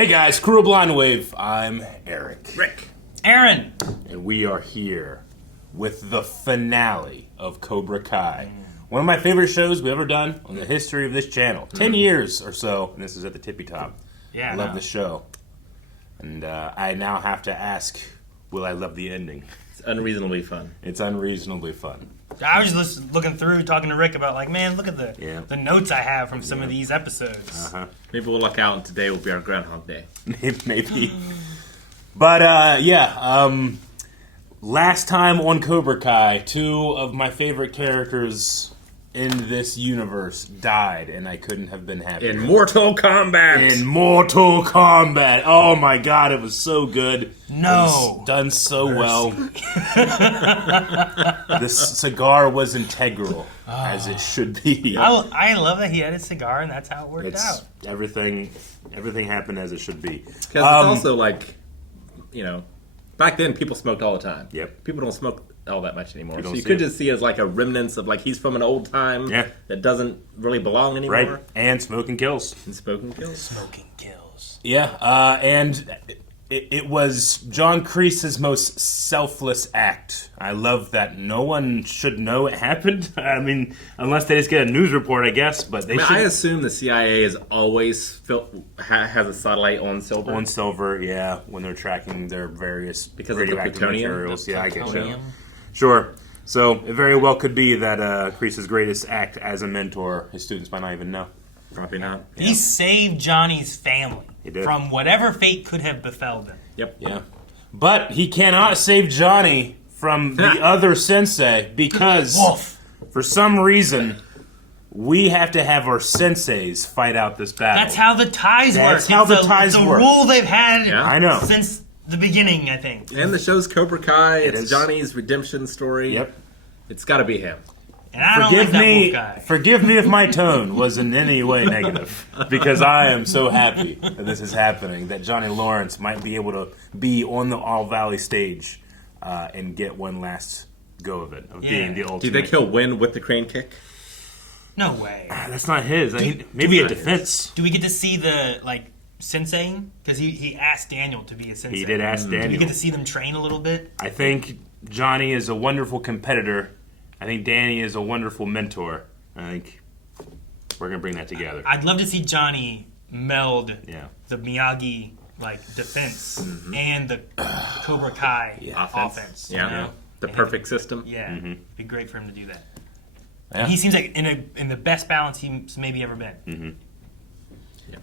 Hey guys, Crew of Blind Wave. I'm Eric. Rick. Aaron. And we are here with the finale of Cobra Kai. One of my favorite shows we've ever done on the history of this channel. 10 years or so, and this is at the tippy top. Yeah, I love the show. And I now have to ask, will I love the ending? It's unreasonably fun. It's unreasonably fun. I was just looking through, talking to Rick about, like, man, look at the notes I have from some of these episodes. Uh-huh. Maybe we'll luck out and today will be our Groundhog Day. Maybe. But, last time on Cobra Kai, two of my favorite characters in this universe died, and I couldn't have been happier. In Mortal Kombat! In Mortal Kombat! Oh my god, it was so good. No. It was done so well. This cigar was integral, as it should be. I love that he had a cigar, and that's how it worked out. Everything happened as it should be. Because it's also like, back then people smoked all the time. Yep. People don't smoke all that much anymore. So you see could it. just see as like a remnants of like he's from an old time that doesn't really belong anymore. Right, and smoking kills. And smoking kills. Smoking kills. Yeah, and it was John Kreese's most selfless act. I love that no one should know it happened. I mean, unless they just get a news report, I guess. But they should. I assume the CIA is always has a satellite on silver. On silver, yeah, when they're tracking their various because of the radioactive plutonium. materials. Yeah, I get you. Plutonium. Sure. So it very well could be that Kreese's greatest act as a mentor, his students might not even know. Probably not. He saved Johnny's family from whatever fate could have befell them. Yep. Yeah. But he cannot save Johnny from the other sensei because, for some reason, we have to have our senseis fight out this battle. That's how the ties work. That's how the ties it's work. a rule they've had I know. since the beginning, I think. And the show's Cobra Kai. It It's is. Johnny's redemption story. Yep. It's got to be him. And I don't like that wolf guy. Forgive me if my tone was in any way negative, because I am so happy that this is happening, that Johnny Lawrence might be able to be on the All Valley stage and get one last go of it, of being the ultimate. Do you think he'll win with the crane kick? No way. That's not his. Maybe a defense. Do we get to see the, sensei? Because he asked Daniel to be a sensei. He did ask Daniel. Do we get to see them train a little bit? I think Johnny is a wonderful competitor. I think Danny is a wonderful mentor. I think we're going to bring that together. I'd love to see Johnny meld the Miyagi defense and the Cobra Kai offense. Yeah. You know? The perfect system. Yeah. It'd be great for him to do that. Yeah. He seems like in the best balance he's maybe ever been. Mm-hmm. Yeah.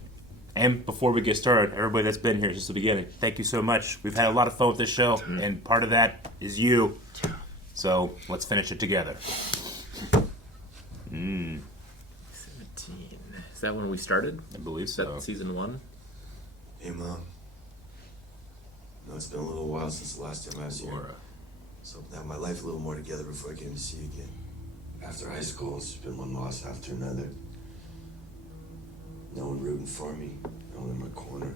And before we get started, everybody that's been here since the beginning, thank you so much. We've had a lot of fun with this show, and part of that is you. So let's finish it together. 17. Is that when we started? I believe Is so. that season 1? Hey, Mom. I know it's been a little while since the last time I was here. So I have my life a little more together before I came to see you again. After high school, it's been one loss after another. No one rooting for me. No one in my corner.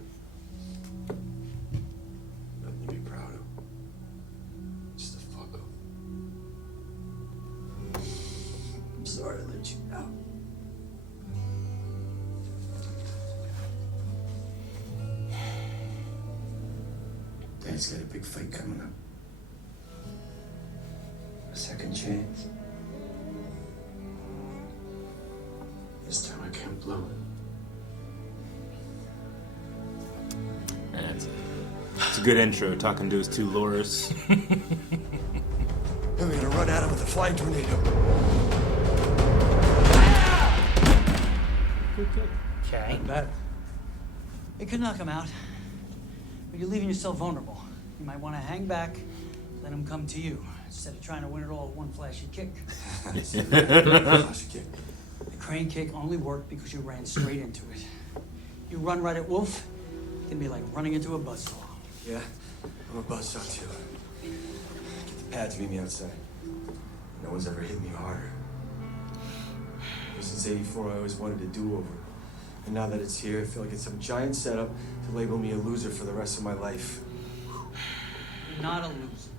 Nothing to be proud of. Just a fuck up. I'm sorry I let you down. Dad's got a big fight coming up. A second chance. This time I can't blow it. It's a good intro, talking to his two lures. Then we're gonna run at him with a flying tornado. Okay. Bad. It could knock him out, but you're leaving yourself vulnerable. You might want to hang back, let him come to you, instead of trying to win it all with one flashy kick. Flashy kick. The crane kick only worked because you ran straight into it. You run right at Wolf, it can be like running into a buzzsaw. Yeah, I'm a buzzsaw too. Get the pad to meet me outside. No one's ever hit me harder. Ever since '84, I always wanted a do-over. And now that it's here, I feel like it's some giant setup to label me a loser for the rest of my life. You're not a loser.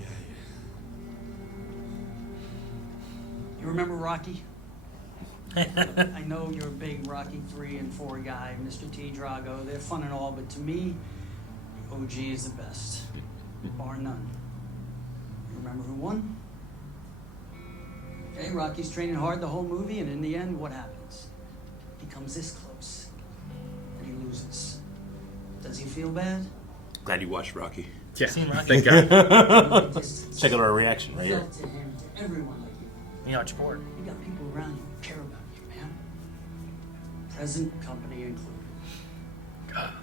Yeah. You remember Rocky? I know you're a big Rocky 3 and 4 guy, Mr. T. Drago. They're fun and all, but to me, the OG is the best, bar none. Remember who won? Okay, Rocky's training hard the whole movie, and in the end, what happens? He comes this close, and he loses. Does he feel bad? Glad you watched Rocky. Yeah, Seen Rocky? thank God. Check out our reaction right here. Felt to him, to everyone like you. You watch sport. You got people around you who care about you, man. Present company included.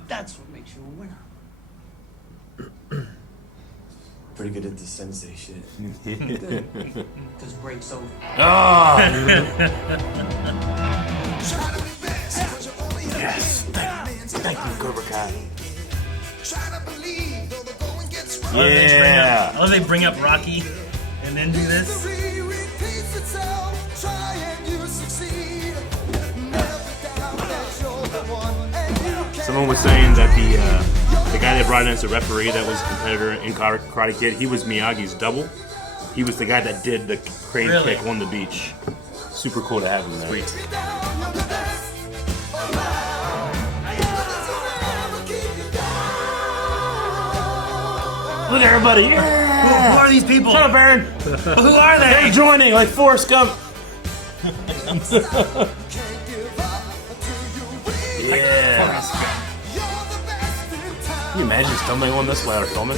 That's what makes you a winner. Pretty good at the sensei shit. Good. Because break's over. Oh! Yes. Thank you, Cobra Kai. Yeah. Oh, they bring up Rocky and then do this? Someone was saying that the guy they brought in as a referee that was a competitor in Karate Kid, he was Miyagi's double. He was the guy that did the crane Really? kick on the beach. Super cool to have him there. Sweet. Look at everybody. Who Yeah. are these people? Shut up, Aaron. Who are They're they? joining like Forrest Gump. Yeah. Can you imagine stumbling on this while they're filming?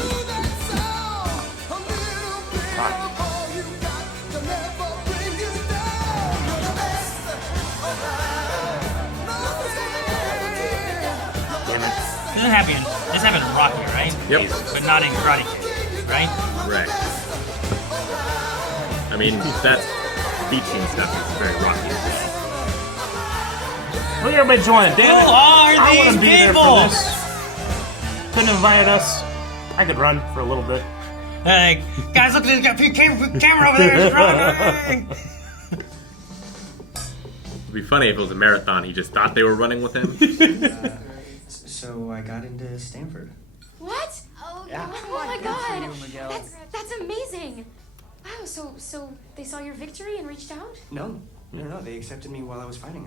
God. Damn it. This happened in Rocky, right? Yep. But not in Karate Kid, right? Right. I mean, that beach scene stuff is very Rocky. Look at everybody joining. Damn it. Who are I wouldn't these be there people? for this. Couldn't invite us. I could run for a little bit. Like, guys, look, there's got a camera over there. It's running. It'd be funny if it was a marathon. He just thought they were running with him. So I got into Stanford. What? Oh, Yeah. oh my Good for you, God! Miguel. That's amazing. Wow. So they saw your victory and reached out. No. They accepted me while I was fighting.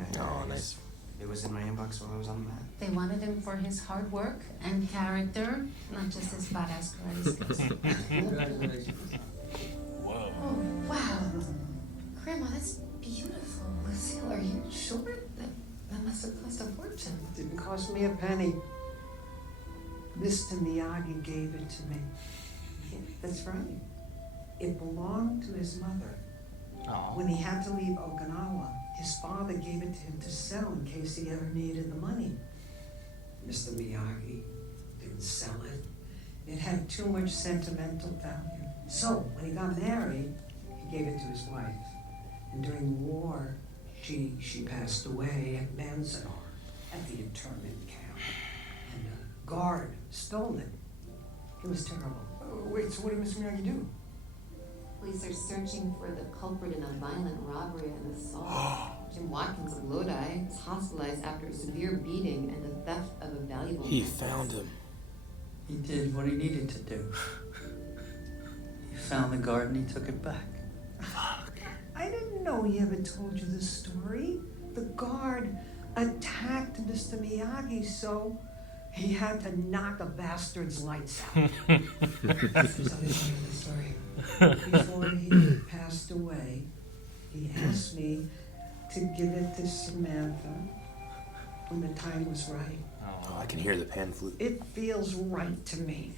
Nice. It was in my inbox while I was on the mat. They wanted him for his hard work and character, not just his badass karate skills. Congratulations. Whoa. Oh, wow. Grandma, that's beautiful. Lucille, are you sure? That must have cost a fortune. It didn't cost me a penny. Mr. Miyagi gave it to me. Yeah, that's right. It belonged to his mother. Aw. When he had to leave Okinawa, his father gave it to him to sell in case he ever needed the money. Mr. Miyagi didn't sell it. It had too much sentimental value. So, when he got married, he gave it to his wife. And during the war, she passed away at Manzanar, at the internment camp. And a guard stole it. It was terrible. Wait, so what did Mr. Miyagi do? Police are searching for the culprit in a violent robbery and assault. Jim Watkins of Lodi was hospitalized after a severe beating and the theft of a valuable He necklace. found him. He did what he needed to do. He found the garden, he took it back. I didn't know he ever told you this story. The guard attacked Mr. Miyagi, so he had to knock the bastard's lights out. That's the story. Before he passed away, he asked me to give it to Samantha when the time was right. Oh, I can hear the pan flute. It feels right to me.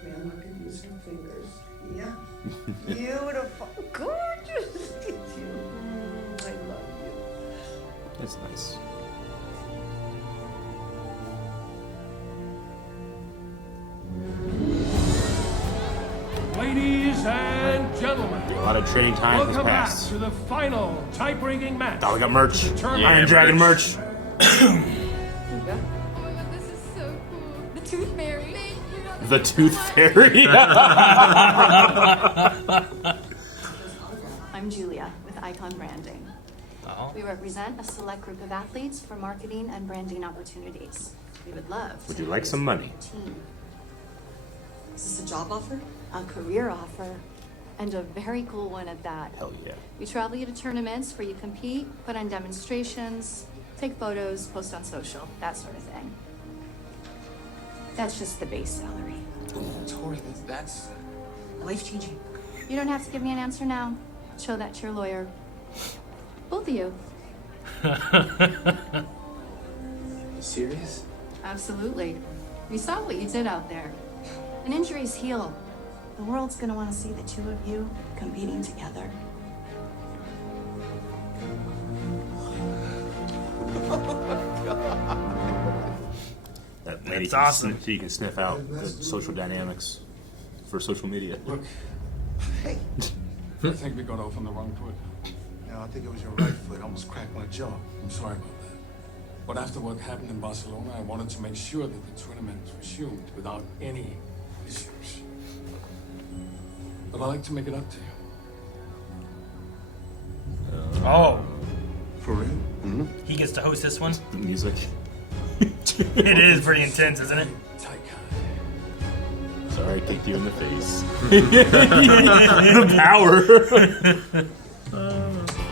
Grandma could use her fingers. Yeah. Beautiful. Gorgeous. I love you. That's nice. Ladies and gentlemen, A lot of training time has welcome back passed. to the final type-breaking match. Oh, we got merch. Determine- Iron Dragon merch. Oh my God, this is so cool. The Tooth Fairy. The Tooth Fairy. I'm Julia with Icon Branding. Oh. We represent a select group of athletes for marketing and branding opportunities. We would love. Would you like some money? Team. Is this a job offer? a career offer, and a very cool one at that. Hell yeah. We travel you to tournaments where you compete, put on demonstrations, take photos, post on social, that sort of thing. That's just the base salary. Tori, that's life-changing. You don't have to give me an answer now. Show that to your lawyer. Both of you. Serious? Absolutely. We saw what you did out there. And injuries heal. The world's gonna want to see the two of you competing together. That lady That's awesome. So you can sniff out the social dynamics for social media. Look, hey, I think we got off on the wrong foot. No, I think it was your right foot. Almost cracked my jaw. I'm sorry about that. But after what happened in Barcelona, I wanted to make sure that the tournament resumed without any issues. But I'd like to make it up to you. Oh. For real? Mm-hmm. He gets to host this one. The music. It is pretty intense, isn't it? Sorry, I kicked you in the face. The power.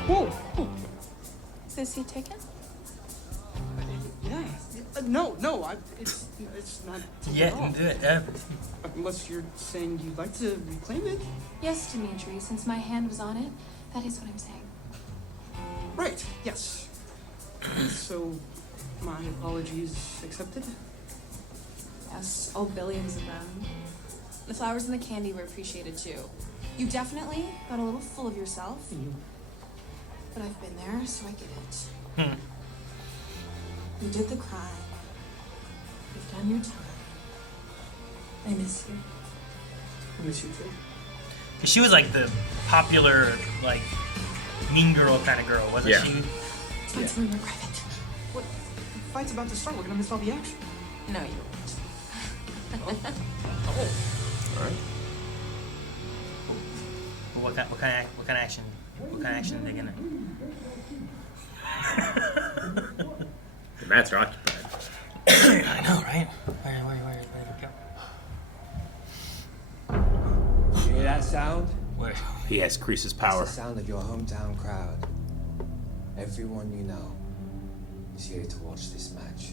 Whoa. Is this your ticket? Yeah. No, it's not. Yeah, at all. do it. Yeah. Unless you're saying you'd like to reclaim it. Yes, Dimitri, since my hand was on it, that is what I'm saying. Right. Yes. So, my apologies accepted. Yes, oh, billions of them. The flowers and the candy were appreciated too. You definitely got a little full of yourself. But I've been there, so I get it. You did the crime. You've done your time. I miss you. I miss you too. She was like the popular, like, mean girl kind of girl, wasn't she? It's my time to regret it. What? The fight's about to start. We're gonna miss all the action. No, you won't. Oh. All right. Well, what kind of action? What kind of action are they gonna? The mats are occupied. I know, right? Where did we go? You hear that sound? Where? He has Kreese's power. It's the sound of your hometown crowd. Everyone you know is here to watch this match.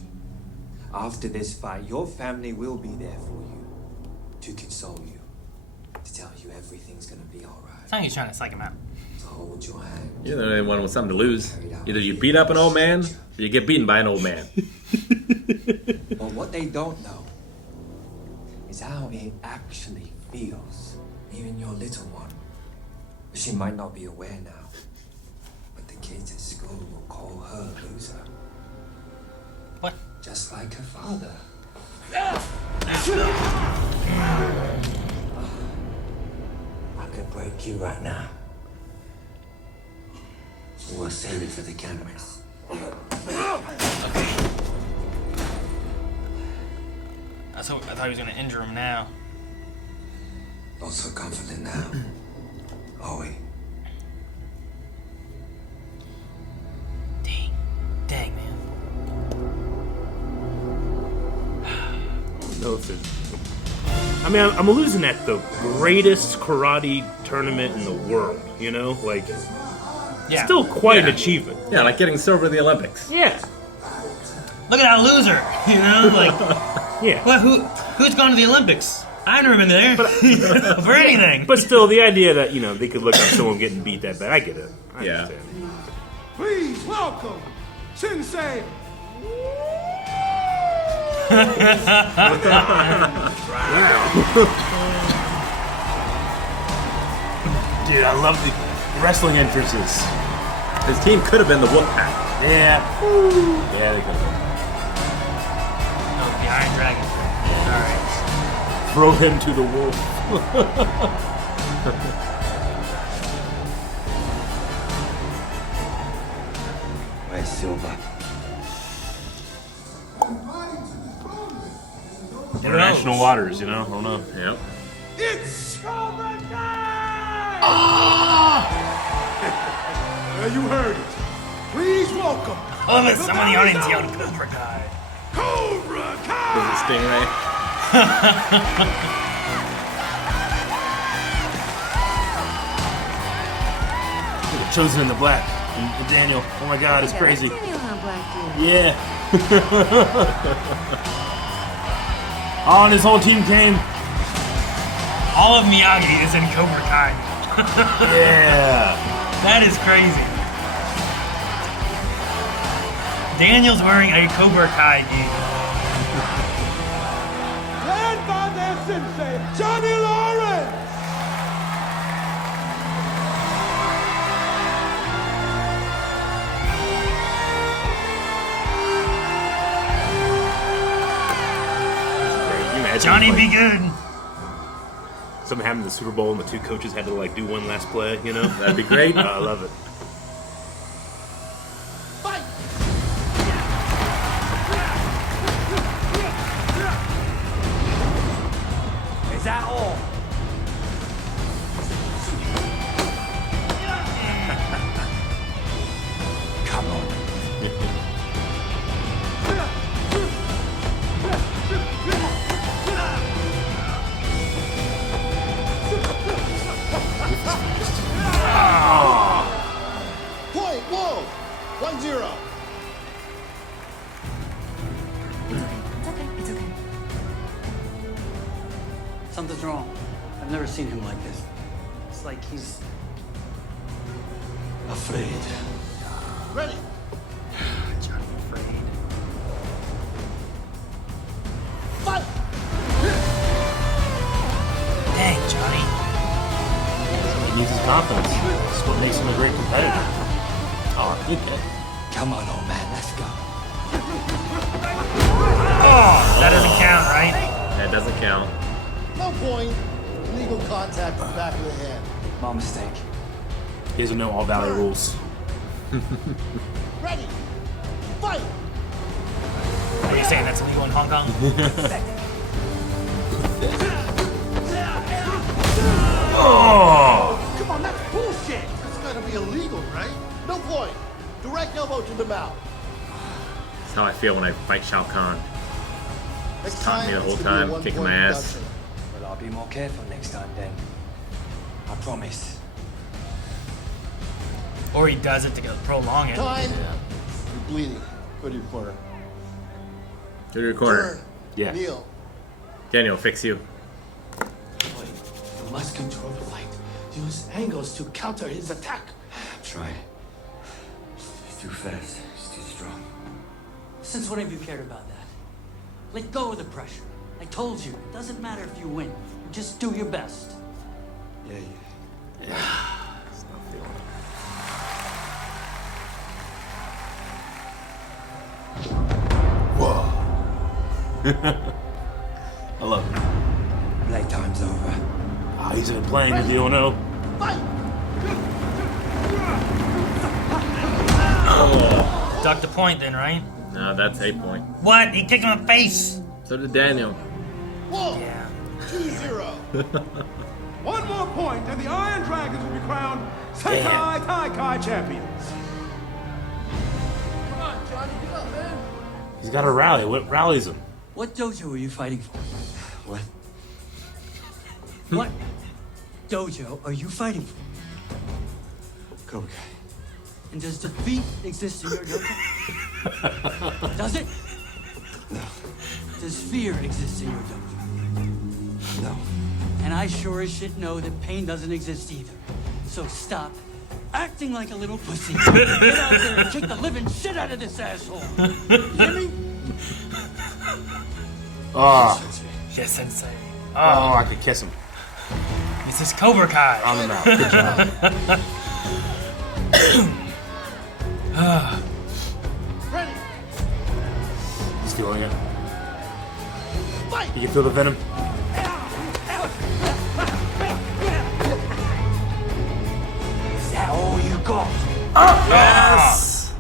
After this fight, your family will be there for you, to console you, to tell you everything's gonna be alright. I think he's trying to psych him out. To hold your hand. You're the only one with something to lose. Either you beat up an old man, or you get beaten by an old man. But what they don't know is how it actually feels. Even your little one. She might not be aware now, but the kids at school will call her a loser. What? Just like her father. I could break you right now. We'll save it for the cameras. I thought he was gonna injure him now. Not so confident now, are we? Dang, man. No, I mean, I'm losing at the greatest karate tournament in the world. You know, like, still quite an achievement. Yeah, like getting silver at the Olympics. Yeah. Look at that loser. You know, like, yeah. Well, who's gone to the Olympics? I've never been there for anything. But still, the idea that they could look up someone getting beat that bad, I get it. I understand. Please welcome Sensei. Dude, I love the wrestling entrances. His team could have been the Wolfpack. Yeah. Yeah, they could have been. Oh, the Iron Dragon. Alright. Throw him to the wolf. Where's Silver? International waters, I don't know. Yep. It's Cobra Kai! You heard it. Please welcome. Oh, but some of the audience yelled Cobra Kai. Cobra Kai! This is Sting Ray. Chozen in the black. And Daniel. Oh my god, it's crazy. Daniel on black dude. Yeah. Oh, and his whole team came. All of Miyagi is in Cobra Kai. Yeah. That is crazy. Daniel's wearing a Cobra Kai gear. Led by their sensei, Johnny Lawrence! Johnny be good. Something happened in the Super Bowl and the two coaches had to like do one last play, you know? That'd be great. I love it. Is that all? Come on. Point, whoa! 1-0. It's okay. It's okay. Something's wrong. I've never seen him like this. It's like he's Afraid. Ready? Johnny afraid. Fight! Dang, Johnny. He needs his confidence. That's what makes him a great competitor. Oh, okay. Come on, old man, let's go. Oh, that doesn't count, right? That doesn't count. No point. Illegal contact in the back of the head. My mistake. He doesn't know all Valley rules. Ready? Fight! Are you saying that's illegal in Hong Kong? Oh! Come on, that's bullshit! That's gotta be illegal, right? No point. Direct elbow to the mouth. That's how I feel when I fight Shao Kahn. Next Taught me the it's whole gonna be a time, 1 kicking point my ass. deduction. Well, I'll be more careful next time then. I promise. Or he does it to prolong it. Time. You're bleeding. Go to your corner. To your corner. Turn. Yeah. Kneel. Daniel, fix you. You must control the fight. Use angles to counter his attack. Try. He's too fast. He's too strong. Since when have you cared about that? Let go of the pressure. I told you, it doesn't matter if you win. Just do your best. Yeah. It's not feeling Whoa. I love it. Playtime's over. Oh, he's been playing with you, no? Duck the point then, right? No, that's 8 point. What? He kicked him in the face! So did Daniel. Whoa! Yeah. 2-0. One more point, and the Iron Dragons will be crowned Sensei Sting Ray champions. Come on, Johnny, get up, man. He's got to rally. What rallies him? What dojo are you fighting for? What? What dojo are you fighting for? Cobra Kai. And does defeat exist in your dojo? Does it? No. Does fear exist in your dojo? No. And I sure as shit know that pain doesn't exist either. So stop acting like a little pussy. Get out there and kick the living shit out of this asshole. You hear me? Oh. Yes, Sensei. Oh, I could kiss him. This is Cobra Kai. On the mouth. Good job. Ready? He's feeling it. Fight! You can feel the venom. Is that all you got? Yes!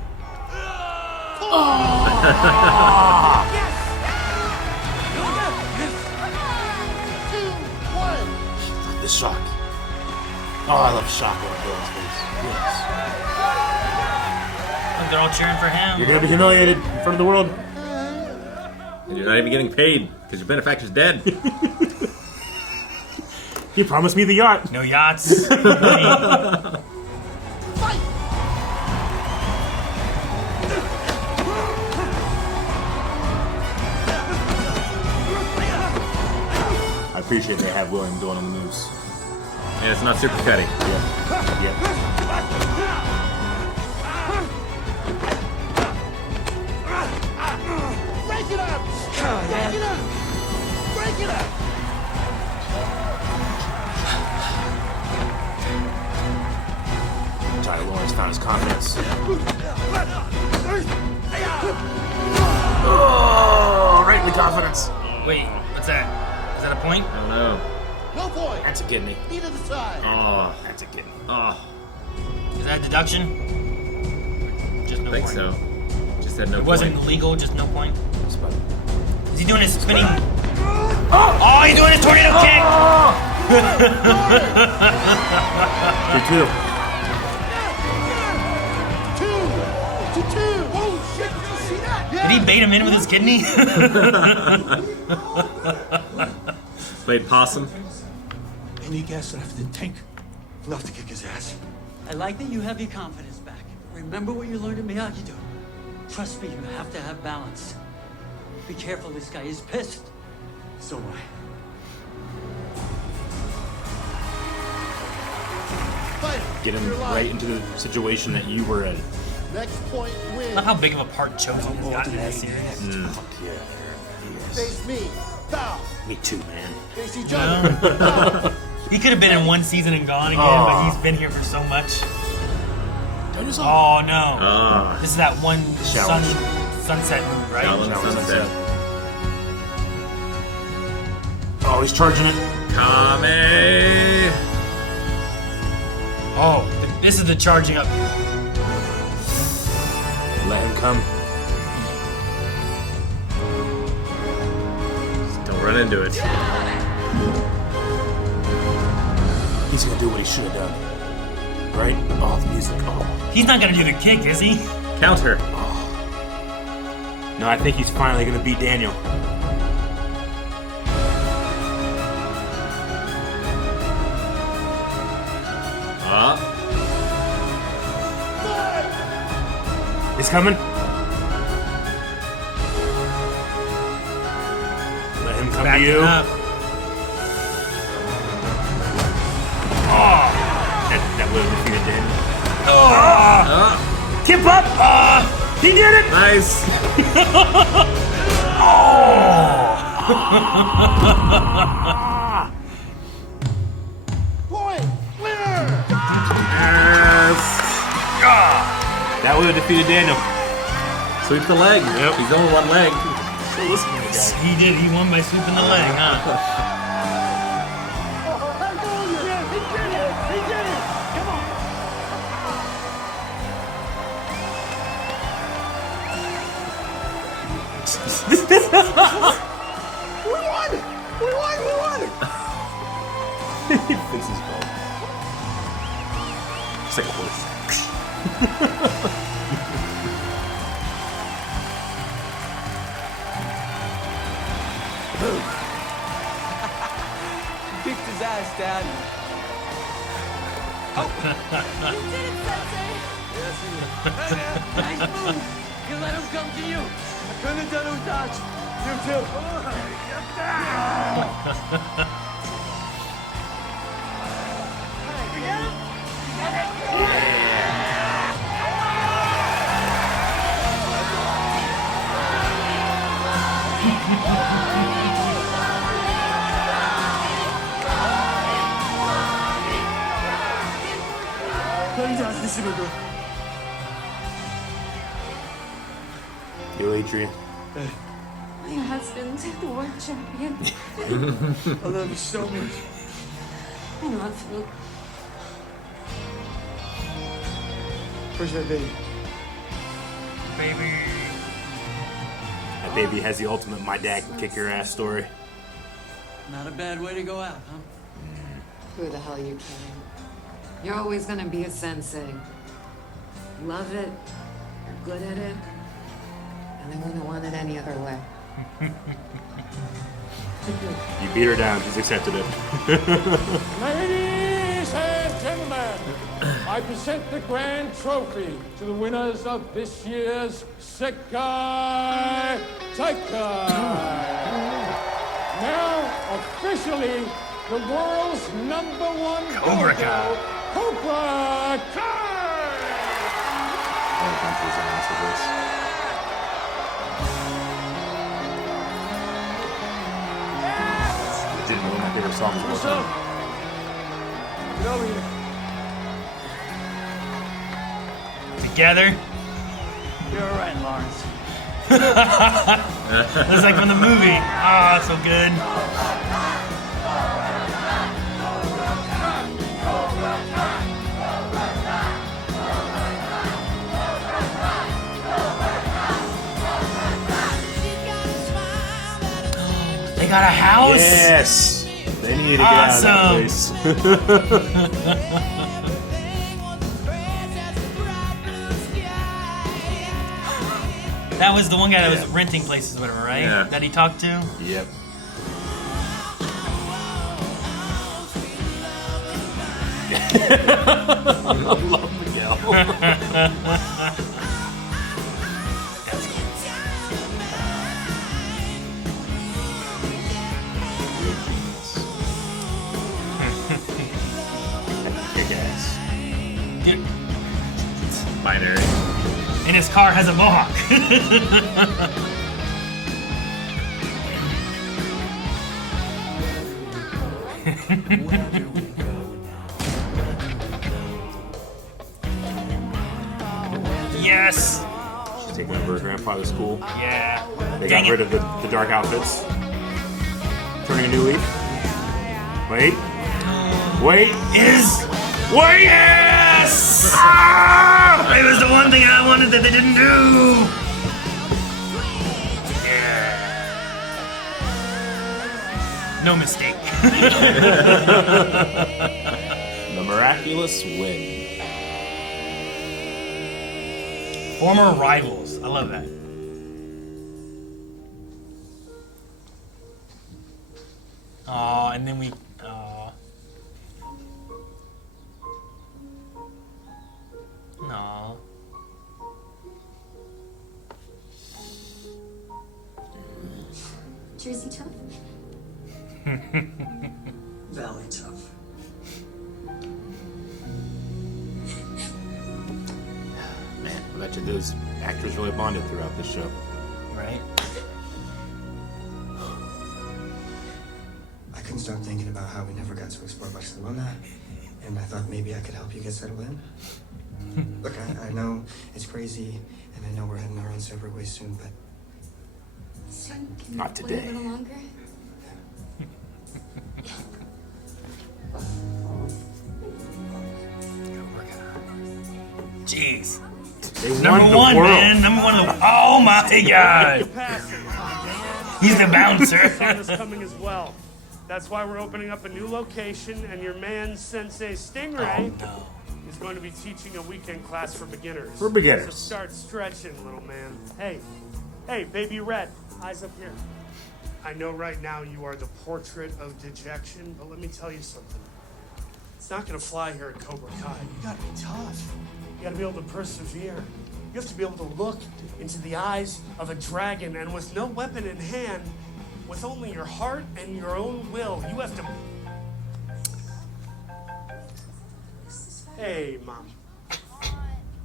The shock. Oh, I love shock when it goes. Yes. Look, they're all cheering for him. You're gonna be humiliated in front of the world. And you're not even getting paid because your benefactor's dead. He promised me the yacht. No yachts. No money. Fight! appreciate they have William doing all the moves. Yeah, it's not super cutty. Yep. Break it up! Break it up! Break it up! Johnny Lawrence found his confidence. Oh, right in the confidence. Wait, what's that? Is that a point? I don't know. No point. That's a kidney. Either the side. Oh, that's a kidney. Oh, Is that a deduction? Just no I think point. so. Just had no It point. wasn't legal, just no point. Is he doing his spinning? Oh, he's doing his tornado kick! 2-2. 2-2. Oh shit! Did you see that? Did he bait him in with his kidney? Played possum. Any gas left in the tank? Enough to kick his ass. I like that you have your confidence back. Remember what you learned at Miyagi-Do. Trust me, you have to have balance. Be careful, this guy is pissed. So am I. Get him right into the situation that you were in. Next point win. Not how big of a part Chozen has gotten in this series. Fuck yeah. Face me. Foul. Me too, man. Kreese Johnny. Foul. He could have been in one season and gone again, but he's been here for so much. Oh no! This is that one sunset move, right? Sunset. Oh, he's charging it. Kame. Oh, this is the charging up. Let him come. Don't run into it. He's gonna do what he should have done. Right? Oh, the music. Oh. He's not gonna do the kick, is he? Counter. Oh. No, I think he's finally gonna beat Daniel. He's coming. Let him come to you. Up. Oh, that would have defeated Daniel. Kip up! He did it! Nice. Point. Winner. Yes. That would have defeated Daniel. Sweep the leg. Yep. He's only one leg. So listen to the guy. He did. He won by sweeping the leg, huh? We won! We won! We won! He fixes his ball. It's like a horse. Kicked his ass, Dad. You did it, Sensei! Nice move. You let him come to you. I couldn't have done it without you. You too. Yo, Adrian. My husband, the world champion. I love you so much. I love you. Where's my baby? Baby. That baby has the ultimate my dad can kick your ass story. Not a bad way to go out, huh? Who the hell are you kidding? You're always gonna be a sensei. Love it, you're good at it, and I wouldn't want it any other way. You beat her down. She's accepted it. Ladies and gentlemen, I present the grand trophy to the winners of this year's Sekai Taikai. Now, officially the world's #1 Cobra Kai. dojo, Cobra Kai! I'll bump his ass with this. Didn't know my favorite song was What's up? Get over here. Together. You're right, Lawrence. It's like from the movie. Ah, so good. They got a house? Yes! They need to get out of that place. That was the one guy that was renting places or whatever, right? Yeah. That he talked to? Yep. I love Miguel. Kick ass. Dude. Binary. And his car has a mohawk. Yes! She's taking over her grandfather's school. Yeah. They Dang got rid of the dark outfits. Turning a new leaf. Wait. Wait. Wait! Yes! Ah! It was the one thing I wanted that they didn't do. Yeah. No mistake. The miraculous win. Former rivals. I love that. Aw, and then we. No. Jersey tough? Valley tough. Man, I bet you those actors really bonded throughout this show. Right? I couldn't stop thinking about how we never got to explore Barcelona, and I thought maybe I could help you get settled in. Look, I know it's crazy, and I know we're heading our own separate ways soon, but So can Not we today. wait a little longer? Jeez. They won Number the one, world. man. Number one of the. Oh my god. He's the bouncer. Sun is coming as well. That's why we're opening up a new location, and your man Sensei Sting Ray is going to be teaching a weekend class for beginners. For beginners. So start stretching, little man. Hey, baby red, eyes up here. I know right now you are the portrait of dejection, but let me tell you something. It's not going to fly here at Cobra Kai. You got to be tough. You got to be able to persevere. You have to be able to look into the eyes of a dragon, and with no weapon in hand, with only your heart and your own will, you have to... Hey, Mom.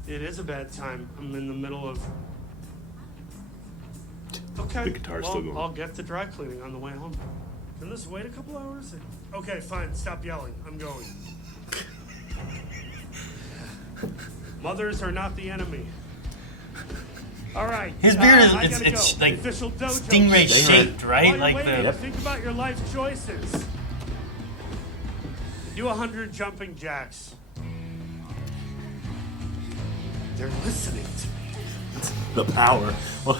It is a bad time. I'm in the middle of... Okay, The guitar's still going. I'll get the dry cleaning on the way home. Can this wait a couple hours? Okay, fine. Stop yelling. I'm going. Mothers are not the enemy. All right. His beard is I it's gotta it's go. like Official dojo stingray season. shaped, right? While you're Like waiting, the. think about your life choices. Do 100 jumping jacks. They're listening to me. The power. if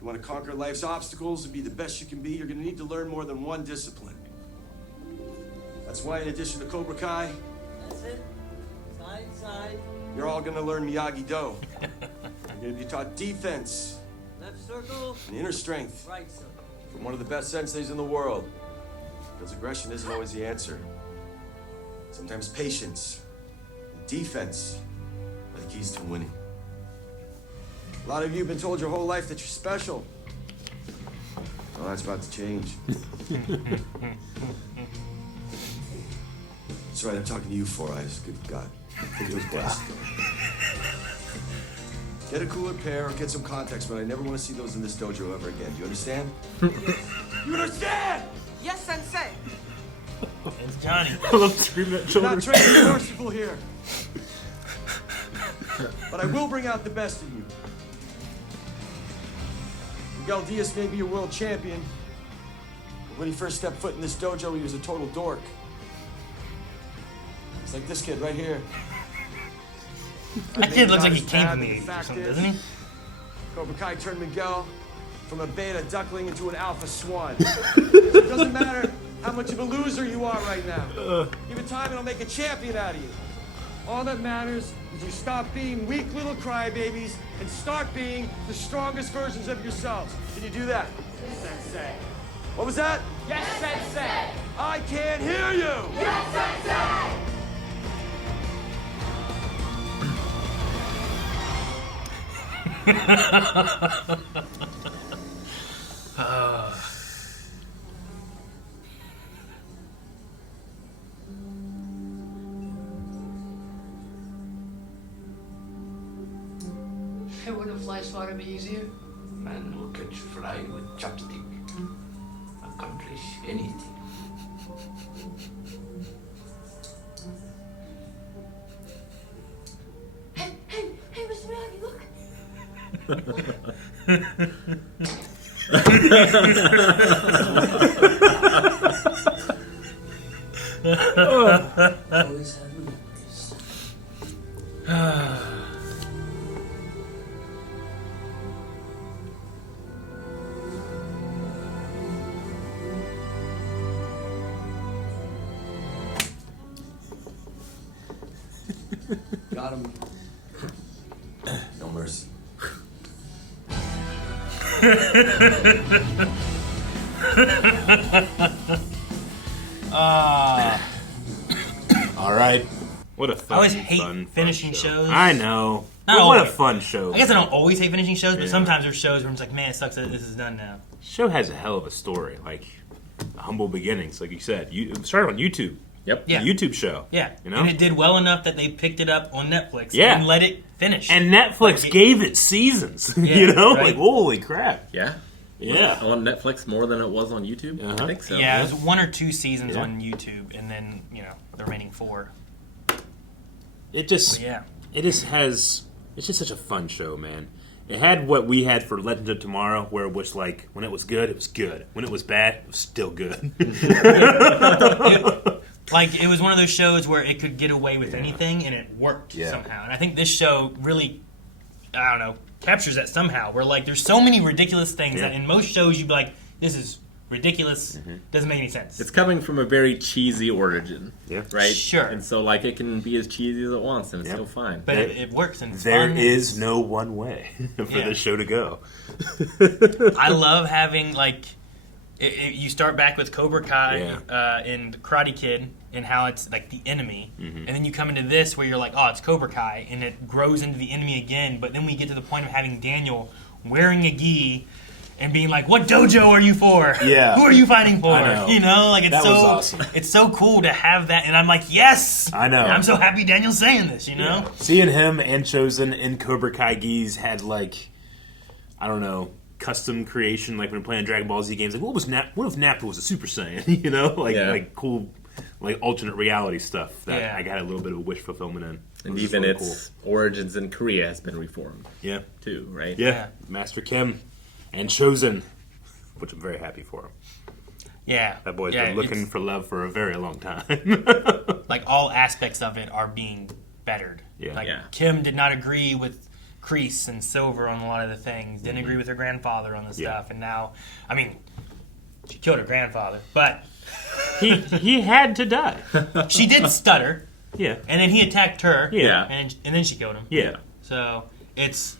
you want to conquer life's obstacles and be the best you can be, you're going to need to learn more than one discipline. That's why, in addition to Cobra Kai, That's it. Side. you're all going to learn Miyagi Do. You're going to be taught defense Left circle. and inner strength Right circle. from one of the best senseis in the world. Because aggression isn't always the answer. Sometimes patience and defense are the keys to winning. A lot of you have been told your whole life that you're special. Well, that's about to change. That's right, I'm talking to you, Four Eyes. Good God. Take those glasses off. Get a cooler pair or get some contacts, but I never want to see those in this dojo ever again. Do you understand? You understand? Yes, Sensei. It's Johnny. I love screaming at I'm children. not trying to be merciful here. But I will bring out the best in you. Miguel Diaz may be a world champion, but when he first stepped foot in this dojo, he was a total dork. It's like this kid right here. That kid looks like he came from the 80s or something, doesn't he? Cobra Kai turned Miguel from a beta duckling into an alpha swan. It doesn't matter how much of a loser you are right now. Give it time and I'll make a champion out of you. All that matters is you stop being weak little crybabies and start being the strongest versions of yourselves. Can you do that? Yes, Sensei. What was that? Yes, Sensei. I can't hear you! Yes, Sensei. Wouldn't a fly swatter be easier? Man who catch fly with chopstick accomplish anything. Hey, Mr. Miyagi, look. Always have memories. Got him. No mercy. All right. What a fun, I always hate fun finishing show. shows. I know. Not But what a always. fun show. I guess I don't always hate finishing shows, but Yeah. sometimes there's shows where I'm just like, man, it sucks that this is done now. Show has a hell of a story. Like humble beginnings, like you said. It started on YouTube. Yep. Yeah. A YouTube show. Yeah. You know? And it did well enough that they picked it up on Netflix Yeah. and let it finish. And Netflix gave it seasons. Yeah, you know? right. Like, holy crap. Yeah. Yeah. On Netflix more than it was on YouTube? I think so. Yeah, it was 1 or 2 seasons Yeah. on YouTube, and then, the remaining 4. It just, But yeah. it just has, it's just such a fun show, man. It had what we had for Legends of Tomorrow, where it was like, when it was good, it was good. When it was bad, it was still good. Like, it was one of those shows where it could get away with anything, and it worked Yeah. somehow. And I think this show really, I don't know, captures that somehow. Where, like, there's so many ridiculous things Yeah. that in most shows you'd be like, this is ridiculous, doesn't make any sense. It's coming from a very cheesy origin. Yeah. Right? Sure. And so, like, it can be as cheesy as it wants, and it's Yep. still fine. But it works, and it's There fun. is no one way for Yeah. this show to go. I love having, like, you start back with Cobra Kai and Karate Kid and how it's, like, the enemy. And then you come into this where you're like, oh, it's Cobra Kai. And it grows into the enemy again. But then we get to the point of having Daniel wearing a gi and being like, what dojo are you for? Yeah. Who are you fighting for? I know. Like, it's That so was awesome. It's so cool to have that. And I'm like, yes! I know. And I'm so happy Daniel's saying this, you know? Yeah. Seeing him and Chozen in Cobra Kai gis had, like, I don't know, custom creation, like when playing Dragon Ball Z games. Like, what if Nappa was a Super Saiyan? You know? Like cool, like, alternate reality stuff that I got a little bit of a wish fulfillment in. And Which is even really its origins in Korea has been reformed. Yeah. Too, right? Yeah. Master Kim and Chozen, which I'm very happy for him. Yeah. That boy's Yeah, been looking it's- for love for a very long time. Like, all aspects of it are being bettered. Yeah. Like, Yeah. Kim did not agree with Kreese and Silver on a lot of the things. Didn't agree with her grandfather on the Yeah. stuff. And now, I mean, she killed her grandfather, but he had to die. She did stutter. Yeah. And then he attacked her. Yeah. And then she killed him. Yeah. So it's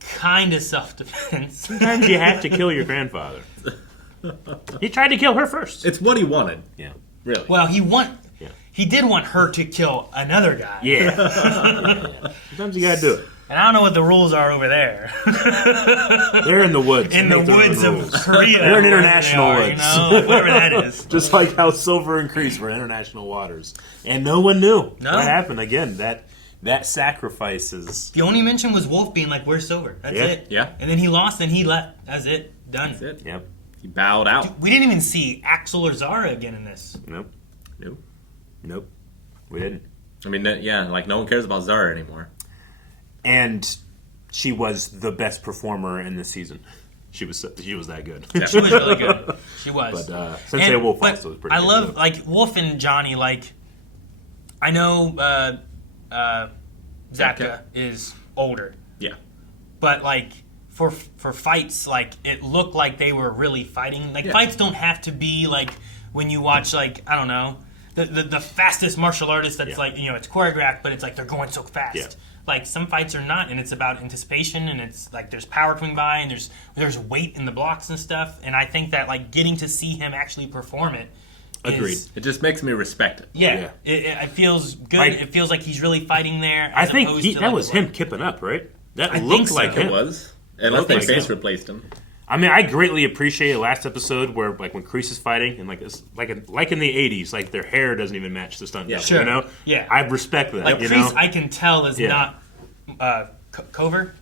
kind of self-defense. Sometimes you have to kill your grandfather. He tried to kill her first. It's what he wanted. Yeah. Really. Well, he did want her to kill another guy. Yeah. Sometimes you gotta do it. And I don't know what the rules are over there. They're in the woods. In the woods of Korea. They're in international woods. woods. Like whatever that is. Just like how Silver and Kreese were in international waters. And no one knew what happened. Again, that sacrifice is... The only mention was Wolf being like, where's Silver? That's it. Yeah. And then he lost and he left. That's it. Done. That's it. Yep. He bowed out. Dude, we didn't even see Axel or Zara again in this. Nope. We didn't. I mean, like no one cares about Zara anymore. And she was the best performer in this season. She was that good. Yeah. She was really good. She was. But Sensei Wolf also was pretty good. I love, like, Wolf and Johnny, like, I know Zapka is older. Yeah. But, like, for fights, like, it looked like they were really fighting. Like, fights don't have to be, like, when you watch, like, I don't know, the fastest martial artist that's, like, you know, it's choreographed, but it's like they're going so fast. Yeah. Like, some fights are not, and it's about anticipation, and it's like there's power coming by, and there's weight in the blocks and stuff. And I think that, like, getting to see him actually perform it. Agreed. It just makes me respect it. Yeah. It feels good. It feels like he's really fighting there. I think that was him kipping up, right? That looked like him. It was. It looked like Face replaced him. I mean, I greatly appreciated last episode where, like, when Kreese is fighting, and like in the '80s, like their hair doesn't even match the stunt double. Sure. You know? Yeah. I respect that. Like Kreese, I can tell is not Cover.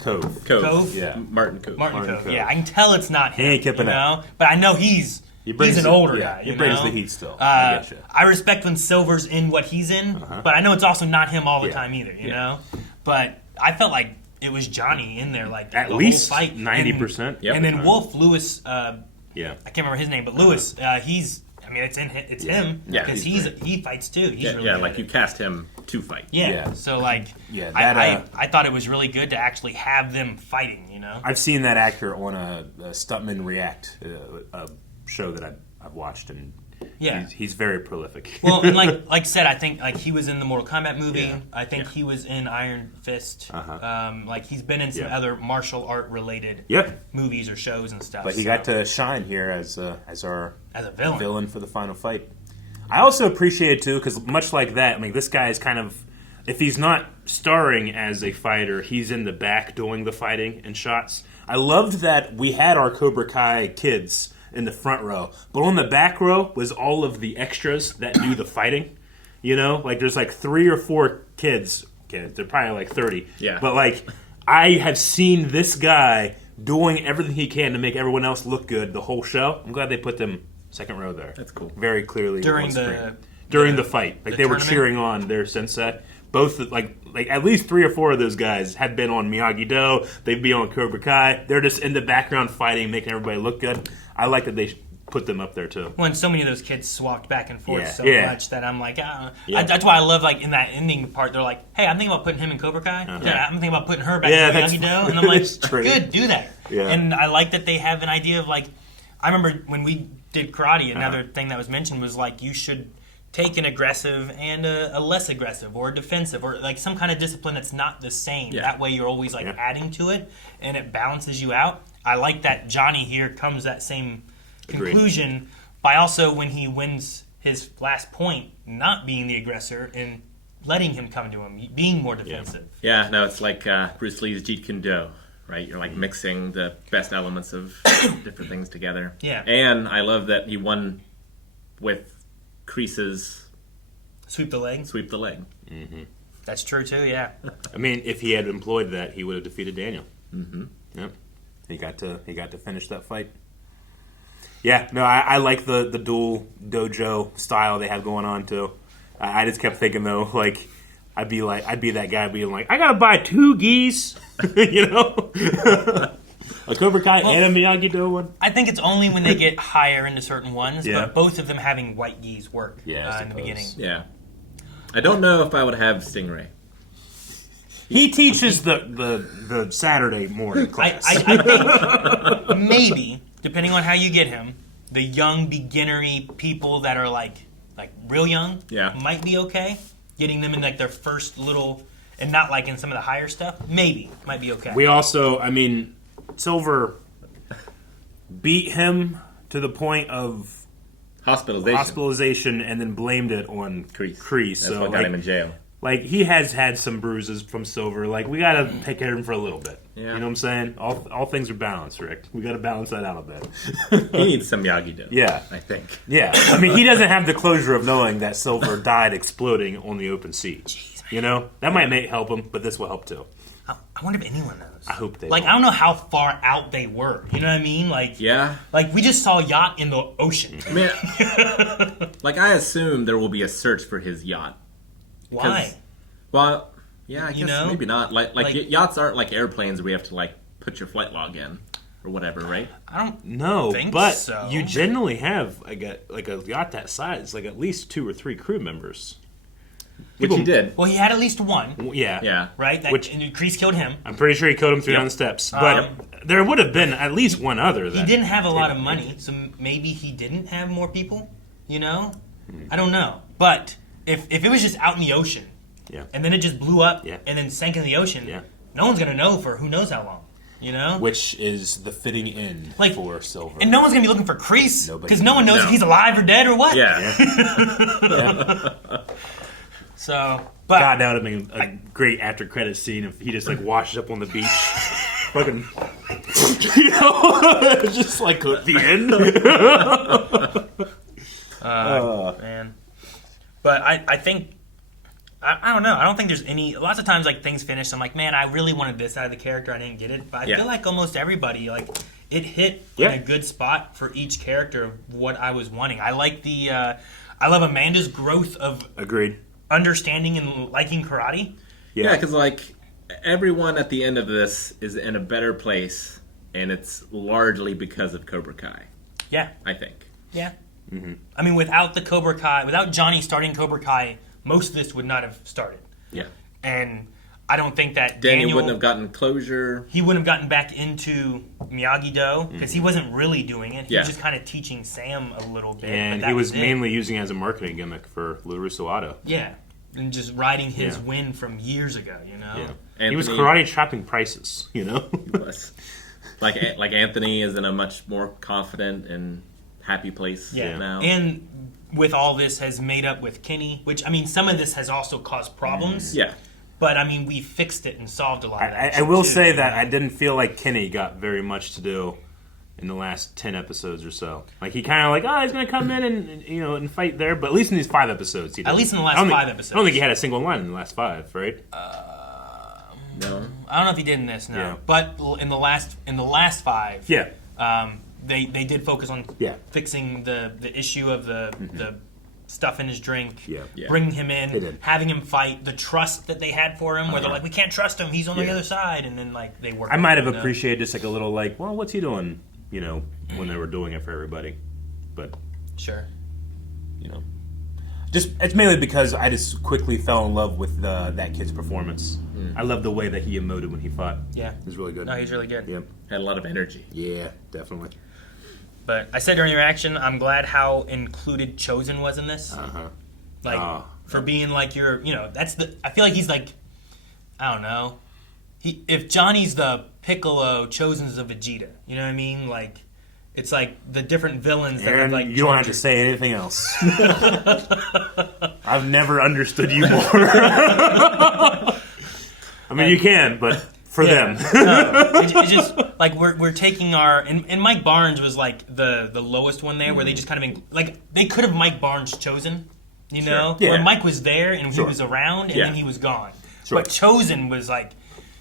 Cove. Yeah. Martin Cove. Yeah, I can tell it's not him. He ain't kipping up. But I know he's an older guy. He brings the heat still. I respect when Silver's in what he's in, but I know it's also not him all the time either. You know, but I felt like it was Johnny in there, like at the least whole fight, 90%. And then Wolf Lewis. I can't remember his name, but Lewis. He's. I mean, it's him because he fights too. He's really good. Like you cast him to fight. Yeah. So like, I thought it was really good to actually have them fighting. You know, I've seen that actor on a Stuntman React a show that I've watched, and he's very prolific. Well, and like said, I think like he was in the Mortal Kombat movie. Yeah. I think he was in Iron Fist. Like he's been in some other martial art related movies or shows and stuff. But he got to shine here as a villain for the final fight. I also appreciate it too because much like that, I mean, this guy is kind of, if he's not starring as a fighter, he's in the back doing the fighting and shots. I loved that we had our Cobra Kai kids in the front row, but on the back row was all of the extras that do the fighting. You know, like there's like 3 or 4 kids. Okay, they're probably like 30. Yeah. But like, I have seen this guy doing everything he can to make everyone else look good the whole show. I'm glad they put them second row there. That's cool. Very clearly during the fight, like they were cheering on their sensei. Both like at least 3 or 4 of those guys had been on Miyagi-Do. They'd be on Cobra Kai. They're just in the background fighting, making everybody look good. I like that they put them up there too. When so many of those kids swapped back and forth so much that I'm like, that's why I love like in that ending part. They're like, hey, I'm thinking about putting him in Cobra Kai. Yeah, I'm thinking about putting her back in Miyagi-Do, and I'm like, good, do that. Yeah. And I like that they have an idea of like, I remember when we did karate. Another thing that was mentioned was like you should take an aggressive and a less aggressive or a defensive or like some kind of discipline that's not the same. That way you're always like adding to it and it balances you out. I like that Johnny here comes that same conclusion by also when he wins his last point not being the aggressor and letting him come to him, being more defensive. Yeah, no, it's like Bruce Lee's Jeet Kune Do, right? You're like mixing the best elements of different things together. Yeah. And I love that he won with Kreese's sweep the leg. Mm-hmm. That's true too. Yeah. I mean, if he had employed that, he would have defeated Daniel. Mm-hmm. Yep. He got to finish that fight. Yeah. No, I like the dual dojo style they have going on too. I just kept thinking though, like I'd be that guy being like, I gotta buy 2 gis, you know. A Cobra Kai and a Miyagi-Do one? I think it's only when they get higher into certain ones, but both of them having white gis work in the beginning. Yeah. I don't know if I would have Sting Ray. He teaches the Saturday morning class. I think maybe, depending on how you get him, the young beginnery people that are like real young might be okay. Getting them in like their first little, and not like in some of the higher stuff, might be okay. We also, I mean, Silver beat him to the point of hospitalization and then blamed it on Kreese. That's what got him in jail. Like, he has had some bruises from Silver. Like, we got to take care of him for a little bit. Yeah. You know what I'm saying? All things are balanced, Rick. We got to balance that out a bit. He needs some Miyagi-Do. Yeah. I think. Yeah. I mean, he doesn't have the closure of knowing that Silver died exploding on the open sea. Jeez, you know? That might help him, but this will help too. I wonder if anyone knows. I hope they Like, don't. I don't know how far out they were. You know what I mean? Like, Yeah. Like, we just saw a yacht in the ocean. Man, like, I assume there will be a search for his yacht. Why? Well, yeah, I You guess know? maybe not. Like yachts aren't like airplanes where you have to, like, put your flight log in or whatever, right? I don't No, think but so. you generally have like a yacht that size, like at least 2 or 3 crew members. Which he did. Well, he had at least one. Yeah. Yeah. Right? And Kreese killed him. I'm pretty sure he killed him through down the steps. But there would have been at least one other. He didn't have a lot of money, so maybe he didn't have more people, you know? I don't know. But if it was just out in the ocean, and then it just blew up, and then sank in the ocean, no one's going to know for who knows how long, you know? Which is the fitting end for Silver. And no one's going to be looking for Kreese, Nobody because no one knows knows. if he's alive or dead or what. Yeah. So, but God, that would have been a great after credit scene if he just like washes up on the beach, fucking, you know, just like at the end. Man, but I think I don't know. I don't think there's any. Lots of times, like things finish, I'm like, man, I really wanted this out of the character. I didn't get it, but I feel like almost everybody like it hit in a good spot for each character of what I was wanting. I like the. I love Amanda's growth of understanding and liking karate. Yeah, because like everyone at the end of this is in a better place, and it's largely because of Cobra Kai. Yeah, I think. Yeah. Mm-hmm. I mean, without the Cobra Kai, without Johnny starting Cobra Kai, most of this would not have started. Yeah. And I don't think that Daniel wouldn't have gotten closure. He wouldn't have gotten back into Miyagi-Do because he wasn't really doing it. He was Yeah. just kind of teaching Sam a little bit. And but that he was it. mainly using it as a marketing gimmick for LaRusso Otto. Yeah. And just riding his Yeah. win from years ago, you know? Yeah. He was karate trapping prices, you know? He was. Like Anthony is in a much more confident and happy place now. And with all this has made up with Kenny, which, I mean, some of this has also caused problems. Yeah. But, I mean, we fixed it and solved a lot of that. I will too, say you that know? I didn't feel like Kenny got very much to do in the last 10 episodes or so. Like, he kind of like, oh, he's going to come in and, you know, and fight there. But at least in these 5 episodes, he did. At least in the last I don't 5 think- episodes. I don't think he had a single line in the last 5, right? No. I don't know if he did in this, no. Yeah. But in the last 5, Yeah. They did focus on fixing the issue of the stuff in his drink, Yeah. bringing him They in, did. having him fight, the trust that they had for him, where they're Uh-huh. like, we can't trust him, he's on the Yeah. other side, and then like they work. I might have you know? appreciated just like a little like, well, what's he doing, you know, when they were doing it for everybody. But, Sure. you know. Just it's mainly because I just quickly fell in love with that kid's performance. I love the way that he emoted when he fought. Yeah. It was really good. No, he's really good. Yep. Had a lot of energy. Yeah, definitely. But I said during your action, I'm glad how included Chozen was in this. Uh-huh. Like for being like your, you know, that's the. I feel like he's like, I don't know. If Johnny's the Piccolo, Chozen's the Vegeta. You know what I mean? Like, it's like the different villains that Aaron, have like. you don't have to say anything else. I've never understood you more. I mean, you can, but for them. No, it's just like we're taking our and Mike Barnes was like the lowest one there, where they just kind of like they could have Mike Barnes Chosen, you know, Yeah. where Mike was there and Sure. he was around and Yeah. then he was gone. Sure. But Chosen was like.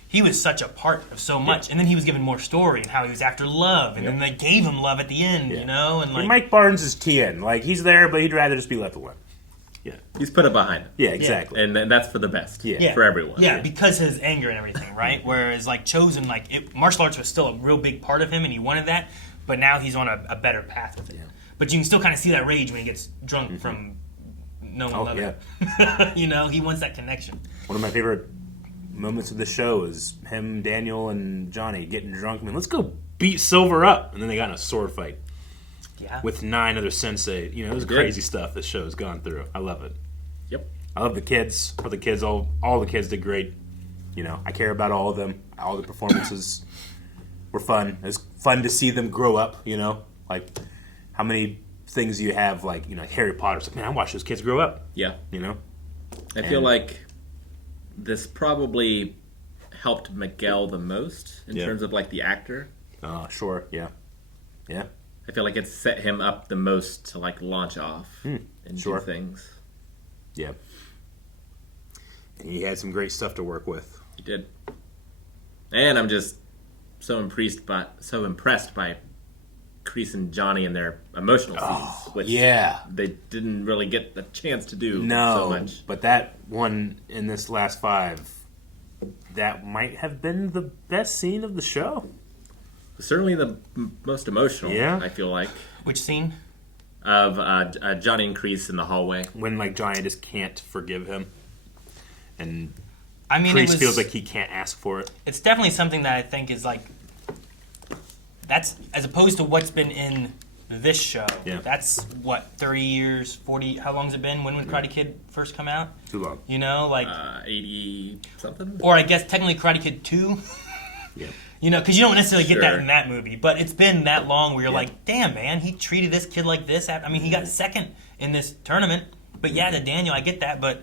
He was such a part of so much, and then he was given more story and how he was after love, and then they gave him love at the end, you know, and like Mike Barnes is TN. Like, he's there, but he'd rather just be left alone. Yeah. He's put it behind him. Yeah, exactly. And that's for the best. Yeah. For everyone. Yeah, because his anger and everything, right? Whereas like Chosen, like martial arts was still a real big part of him, and he wanted that, but now he's on a better path with it. But you can still kind of see that rage when he gets drunk from no one loving him. You know, he wants that connection. One of my favorite moments of the show is him, Daniel, and Johnny getting drunk. I mean, let's go beat Silver up. And then they got in a sword fight. Yeah. With 9 other sensei. You know, it was crazy stuff this show's gone through. I love it. Yep. I love the kids. For the kids, all the kids did great. You know, I care about all of them. All the performances were fun. It was fun to see them grow up, you know? Like, how many things you have, like, you know, Harry Potter's like, man, I watched those kids grow up. Yeah. You know? I feel like this probably helped Miguel the most in terms of like the actor. Oh, sure, yeah. I feel like it set him up the most to like launch off and do things. Yeah. And he had some great stuff to work with. He did. And I'm just so impressed by Kreese and Johnny and their emotional scenes, which they didn't really get the chance to do so much. But that one in this last 5, that might have been the best scene of the show. Certainly the most emotional, I feel like. Which scene? Of Johnny and Kreese in the hallway. When like Johnny just can't forgive him. And Kreese feels like he can't ask for it. It's definitely something that I think is like, that's as opposed to what's been in this show. Yeah. That's what, 30 years, 40, how long's it been? When would Karate Kid first come out? Too long. You know, like 80 something? Or I guess technically Karate Kid 2. Yeah. You know, because you don't necessarily get that in that movie, but it's been that long where you're like, damn, man, he treated this kid like this. I mean, he got second in this tournament, but yeah, to Daniel, I get that, but...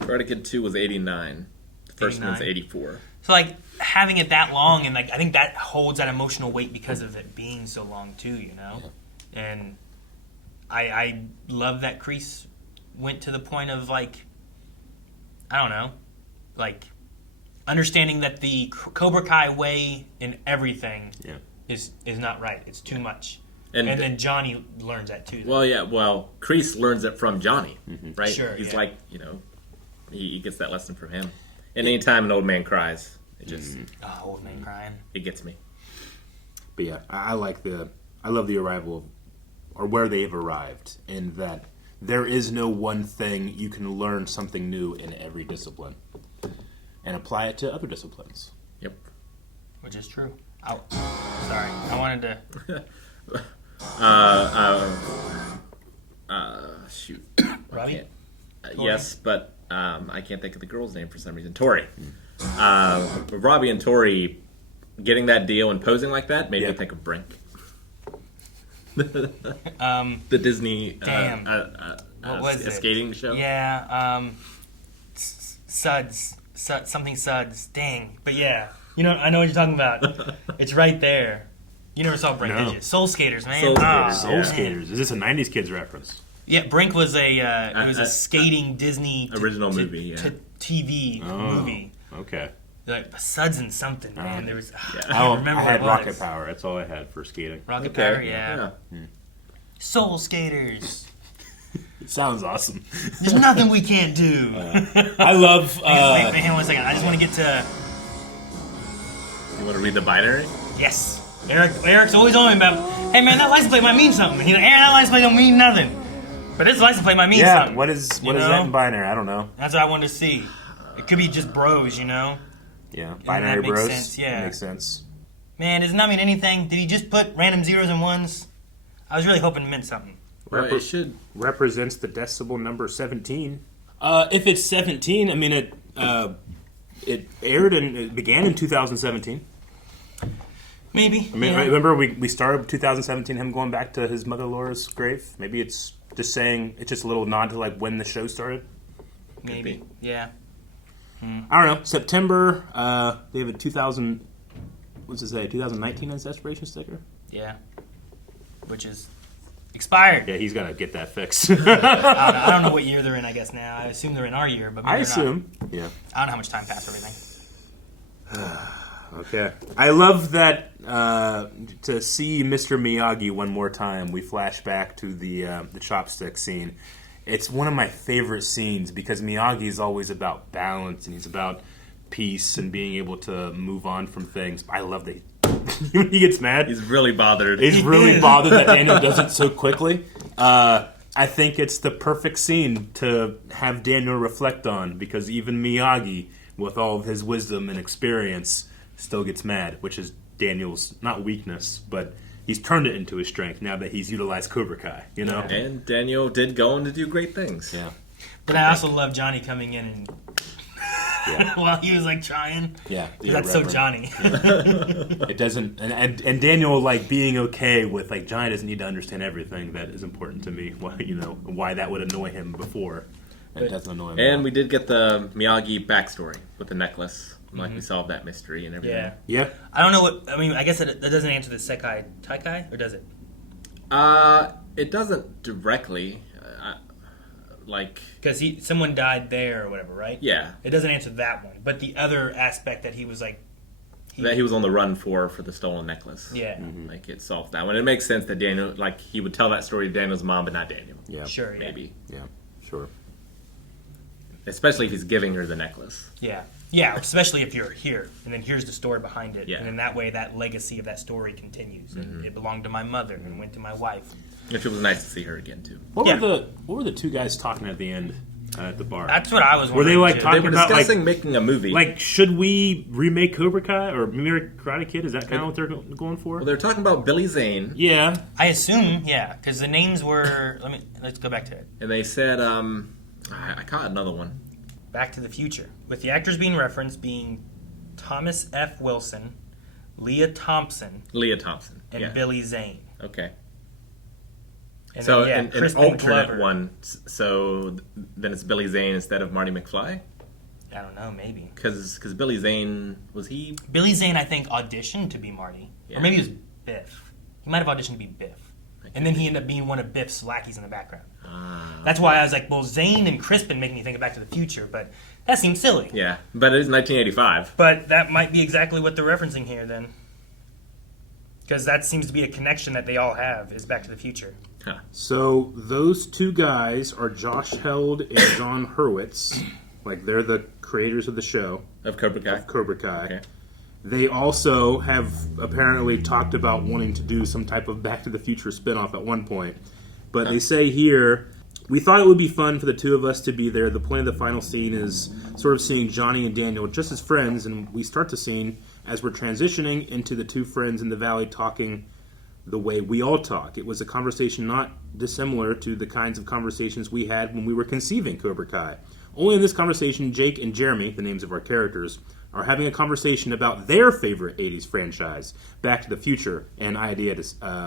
Karate Kid 2 was 89. The first one's 84. So, like, having it that long, and, like, I think that holds that emotional weight because of it being so long, too, you know? Yeah. And I love that Kreese went to the point of, like, I don't know, like... understanding that the Cobra Kai way in everything is not right. It's too much. And then Johnny learns that too. Well, Kreese learns it from Johnny, right? Sure, He's like, you know, he gets that lesson from him. And anytime an old man cries, it just... old man crying. It gets me. But yeah, I love the arrival, or where they've arrived, in that there is no one thing. You can learn something new in every discipline. And apply it to other disciplines. Yep. Which is true. Oh, sorry. I wanted to... shoot. Robbie? Yes, but I can't think of the girl's name for some reason. Tori. Robbie and Tori getting that deal and posing like that made me think of Brink. The Disney what was it? Skating show. Yeah. Suds. Something Suds. Dang. But yeah. You know, I know what you're talking about. It's right there. You never saw Brink, did you? Soul Skaters, man. Soul Skaters. Is this a 90s kids reference? Yeah, Brink was a skating Disney original movie, TV movie. Okay. Like Suds and something, man. There was I remember. I had Rocket Power. That's all I had for skating. Rocket Power, yeah. Soul Skaters. It sounds awesome. There's nothing we can't do. I love... Wait, hang on one second. I just want to get to... You want to read the binary? Yes. Eric's always on me about, hey man, that license plate might mean something. He's like, Aaron, that license plate don't mean nothing. But this license plate might mean something. What is that in binary? I don't know. That's what I wanted to see. It could be just bros, you know? Yeah, binary bros. Makes sense, yeah. That makes sense. Man, does it not mean anything? Did he just put random zeros and ones? I was really hoping it meant something. It should represents the decibel number 17. If it's 17, I mean it aired and it began in 2017. Maybe. I mean, remember we started 2017 him going back to his mother Laura's grave. Maybe it's just saying it's just a little nod to like when the show started. Maybe. Yeah. I don't know. September. They have a 2000. What's it say? 2019 aspiration sticker. Yeah. Which is expired. Yeah, he's got to get that fixed. I don't know what year they're in, I guess, now. I assume they're in our year, but maybe I assume. Not. Yeah. I don't know how much time passed for everything. Okay. I love that to see Mr. Miyagi one more time, we flash back to the chopstick scene. It's one of my favorite scenes because Miyagi is always about balance and he's about peace and being able to move on from things. I love that he gets mad. He's really bothered. He's really bothered that Daniel does it so quickly. I think it's the perfect scene to have Daniel reflect on because even Miyagi, with all of his wisdom and experience, still gets mad, which is Daniel's, not weakness, but he's turned it into his strength now that he's utilized Cobra Kai, you know? And Daniel did go on to do great things. Yeah. But I also love Johnny coming in and while he was like trying. Yeah. That's so Johnny. Yeah. It doesn't, and Daniel like being okay with like Johnny doesn't need to understand everything that is important to me. Why that would annoy him before. That doesn't annoy me. And we did get the Miyagi backstory with the necklace. Like we solved that mystery and everything. Yeah. Yeah. I don't know what. I mean, I guess that doesn't answer the Sekai Taikai, or does it? It doesn't directly. Like, because someone died there or whatever, right? Yeah. It doesn't answer that one, but the other aspect that he was like, that he was on the run for the stolen necklace. Yeah. Like it solved that one. It makes sense that Daniel, like he would tell that story to Daniel's mom, but not Daniel. Yeah. Sure. Yeah. Maybe. Yeah. Sure. Especially if he's giving her the necklace. Yeah. Yeah, especially if you're here, and then here's the story behind it, Yeah. and then that way that legacy of that story continues. And it belonged to my mother and went to my wife. Which it was nice to see her again too. What were the two guys talking at the end at the bar? That's what I was Were they wondering, like too. talking They were about discussing like making a movie? Like, should we remake Cobra Kai or remake Karate Kid? Is that kind of what they're going for? Well, they're talking about Billy Zane. Yeah, I assume, yeah, because the names were. Let's go back to it. And they said, I caught another one. Back to the Future, with the actors being referenced being Thomas F. Wilson, Leah Thompson, and yeah. Billy Zane. Okay. And So then, an Crispin alternate Glover. one. So then it's Billy Zane instead of Marty McFly. I don't know, maybe. Because Billy Zane was he? Billy Zane, I think, auditioned to be Marty, Yeah. or maybe it was Biff. He might have auditioned to be Biff, and then he ended up being one of Biff's lackeys in the background. That's why I was like, well, Zane and Crispin make me think of Back to the Future, but that seems silly. Yeah, but it is 1985. But that might be exactly what they're referencing here, then. Because that seems to be a connection that they all have, is Back to the Future. Huh. So those two guys are Josh Held and John Hurwitz. Like, they're the creators of the show. Of Cobra Kai. Okay. They also have apparently talked about wanting to do some type of Back to the Future spinoff at one point. But they say here, we thought it would be fun for the two of us to be there. The point of the final scene is sort of seeing Johnny and Daniel just as friends, and we start the scene as we're transitioning into the two friends in the valley talking the way we all talk. It was a conversation not dissimilar to the kinds of conversations we had when we were conceiving Cobra Kai. Only in this conversation, Jake and Jeremy, the names of our characters, are having a conversation about their favorite 80s franchise, Back to the Future, an idea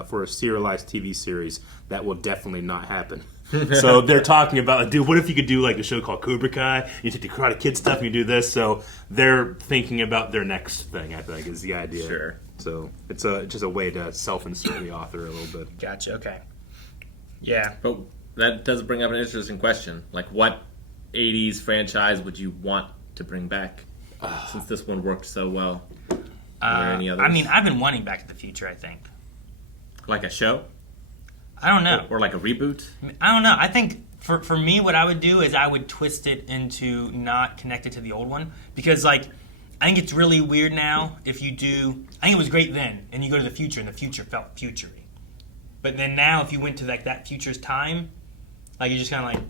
for a serialized TV series that will definitely not happen. So they're talking about, like, dude, what if you could do like a show called Cobra Kai? You take the Karate Kid stuff and you do this. So they're thinking about their next thing, I think, is the idea. Sure. So it's just a way to self-insert the author a little bit. Gotcha, okay. Yeah. But that does bring up an interesting question. Like, what 80s franchise would you want to bring back? Since this one worked so well. Are there any others? I mean, I've been wanting Back to the Future, I think. Like a show? I don't know. Or like a reboot? I don't know. I think for me, what I would do is I would twist it into not connected to the old one. Because, like, I think it's really weird now if you do... I think it was great then, and you go to the future, and the future felt futury. But then now, if you went to, like, that future's time, like, you're just kind of like...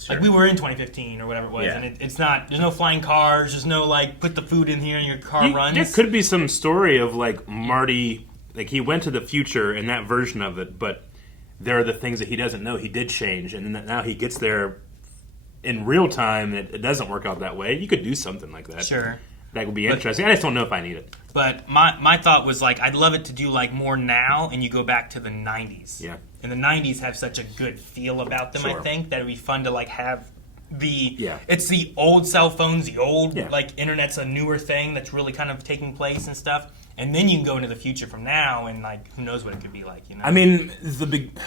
Sure. Like, we were in 2015 or whatever it was, and it's not... There's no flying cars, there's no, like, put the food in here and your car runs. There could be some story of, like, Marty... Like, he went to the future in that version of it, but there are the things that he doesn't know. He did change, and then now he gets there in real time. It doesn't work out that way. You could do something like that. Sure. That would be interesting. I just don't know if I need it. But my thought was, like, I'd love it to do, like, more now, and you go back to the 90s. Yeah. And the 90s have such a good feel about them, Sure. I think, that it'd be fun to, like, have the... Yeah. It's the old cell phones, the old, Yeah. like, internet's a newer thing that's really kind of taking place and stuff. And then you can go into the future from now, and, like, who knows what it could be like, you know? I mean,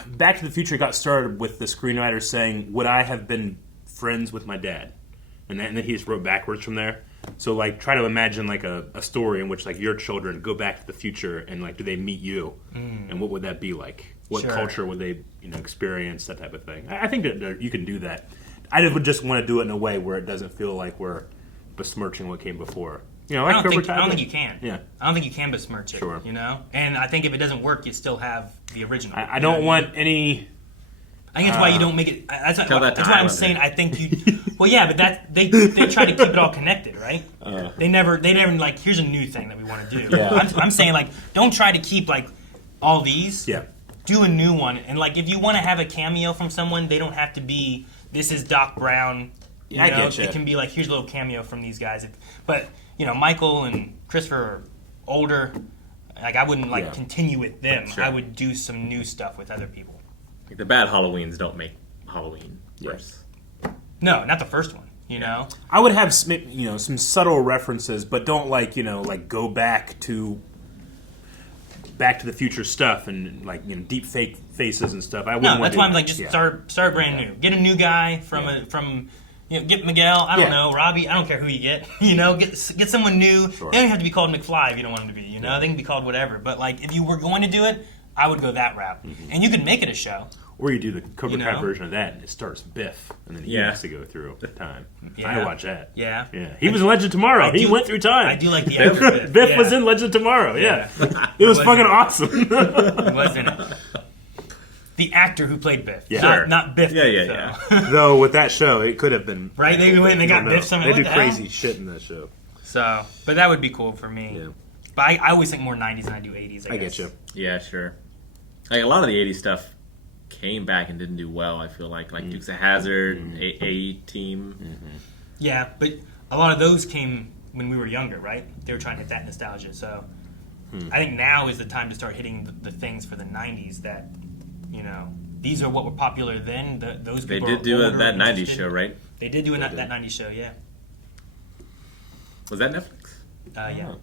Back to the Future got started with the screenwriter saying, would I have been friends with my dad? And then he just wrote backwards from there. So, like, try to imagine, like, a story in which, like, your children go back to the future and, like, do they meet you? And what would that be like? What Sure. culture would they, experience, that type of thing? I think that you can do that. I would just want to do it in a way where it doesn't feel like we're besmirching what came before. Like I don't Cobra Kai think did. you can. Yeah. I don't think you can besmirch it, Sure. you know? And I think if it doesn't work, you still have the original. I don't want any... I think that's why you don't make it. That's Tell that to why I'm Highlander. saying I think you. Well, yeah, but that they try to keep it all connected, right? They never like. Here's a new thing that we want to do. Yeah. I'm saying, like, don't try to keep, like, all these. Yeah. Do a new one, and, like, if you want to have a cameo from someone, they don't have to be. This is Doc Brown. Yeah, I get you. It can be like, here's a little cameo from these guys. But Michael and Christopher are older. Like, I wouldn't continue with them. Sure. I would do some new stuff with other people. Like the bad Halloweens don't make Halloween Yeah. worse. No, not the first one. You know, I would have some subtle references, but don't go back to the Future stuff and deep fake faces and stuff. I wouldn't. No, that's why I'm like, just start brand new. Get a new guy from get Miguel. I don't know, Robbie. I don't care who you get. Get someone new. Sure. They don't have to be called McFly if you don't want them to be. They can be called whatever. But if you were going to do it, I would go that route. Mm-hmm. And you could make it a show. Or you do the Cobra Kai version of that, and it starts Biff, and then he has to go through time. Yeah. I watch that. Yeah. He was in Legend Tomorrow. He went through time. I do like the actor Biff. Biff was in Legend Tomorrow. Yeah. It was fucking awesome. Wasn't it? The actor who played Biff. Yeah. Not Biff. Yeah. Though with that show, it could have been. Right? They went and they got Biff something. They do crazy shit in that show. So, but that would be cool for me. Yeah. But I always think more 90s than I do 80s, I guess. Get you. Yeah, sure. A lot of the 80s stuff came back and didn't do well, I feel like Dukes of Hazzard, A-Team. Mm-hmm. Yeah, but a lot of those came when we were younger, right? They were trying to hit that nostalgia. So I think now is the time to start hitting the things for the 90s that, these are what were popular then. Those people They did do that 90s show, right? They did do that 90s show, yeah. Was that Netflix? Yeah.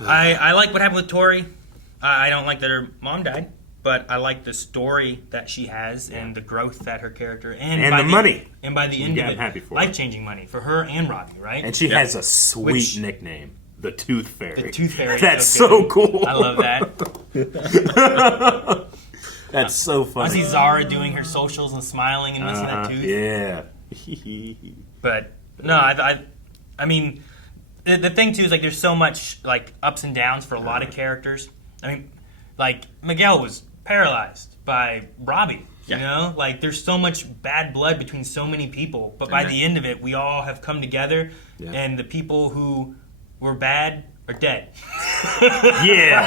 I like what happened with Tori. I don't like that her mom died, but I like the story that she has and the growth that her character and the money. And by the end of I'm it, happy for life-changing money for her and Robbie, right? And she has a sweet nickname, the Tooth Fairy. The Tooth Fairy. That's so cool. I love that. That's so funny. I see Zara doing her socials and smiling and missing that tooth. Yeah. But no, I mean, the thing too is there's so much ups and downs for a lot of characters. I mean, Miguel was paralyzed by Robbie. There's so much bad blood between so many people, but by the end of it, we all have come together, and the people who were bad are dead. Yeah.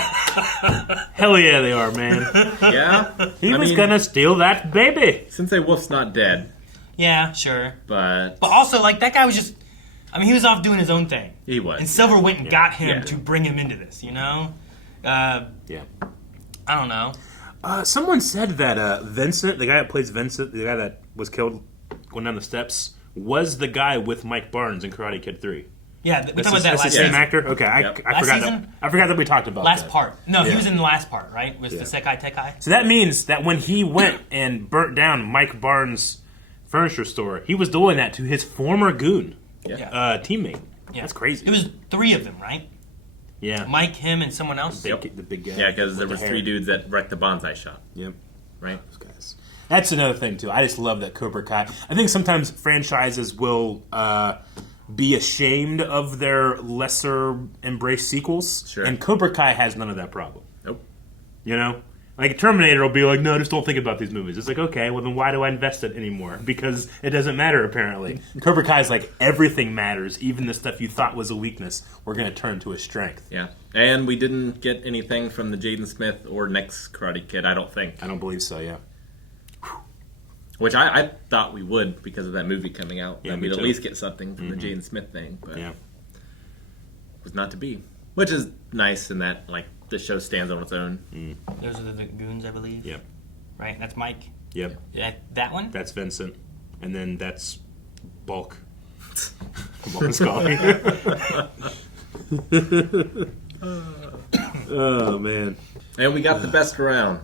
Hell yeah, they are, man. Yeah. He was gonna steal that baby. Sensei Wolf's not dead. Yeah, sure. But also, that guy was just... he was off doing his own thing. He was. And Silver went and got him to bring him into this, I don't know. Someone said that Vincent, the guy that plays Vincent, the guy that was killed going down the steps, was the guy with Mike Barnes in Karate Kid 3. Yeah, we talked about that last season. Same actor? Okay, I forgot that we talked about last that. part. No, he was in the last part, right? With the Sekai Tekai. So that means that when he went and burnt down Mike Barnes' furniture store, he was doing that to his former goon teammate. Yeah. That's crazy. It was 3 of them, right? Yeah. Mike, him, and someone else? The big guy. Yeah, because there was 3 dudes that wrecked the bonsai shop. Yep. Right? Those guys. That's another thing, too. I just love that Cobra Kai. I think sometimes franchises will be ashamed of their lesser embraced sequels. Sure. And Cobra Kai has none of that problem. Nope. Terminator will be like, no, just don't think about these movies. It's okay, well then why do I invest it anymore? Because it doesn't matter, apparently. Cobra Kai is everything matters, even the stuff you thought was a weakness, we're going to turn to a strength. Yeah. And we didn't get anything from the Jaden Smith or next Karate Kid, I don't think. I don't believe so, yeah. Which I thought we would because of that movie coming out. Yeah, we'd at least get something from the Jaden Smith thing, but it was not to be. Which is nice in that, the show stands on its own. Those are the goons, I believe. Yep. Right? That's Mike? Yep. That one? That's Vincent. And then that's Bulk. Bulk Scully. Oh, man. And we got the best around.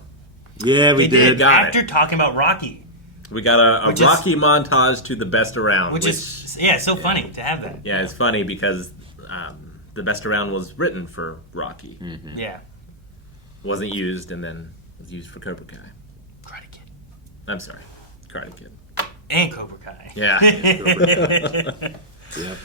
Yeah, we did. After talking about Rocky. We got a Rocky montage to the best around. Which is, it's so funny to have that. Yeah, it's funny because the best around was written for Rocky. Mm-hmm. Yeah. Wasn't used and then was used for Cobra Kai. Karate Kid. I'm sorry. Karate Kid. And Cobra Kai. Yeah. Yep.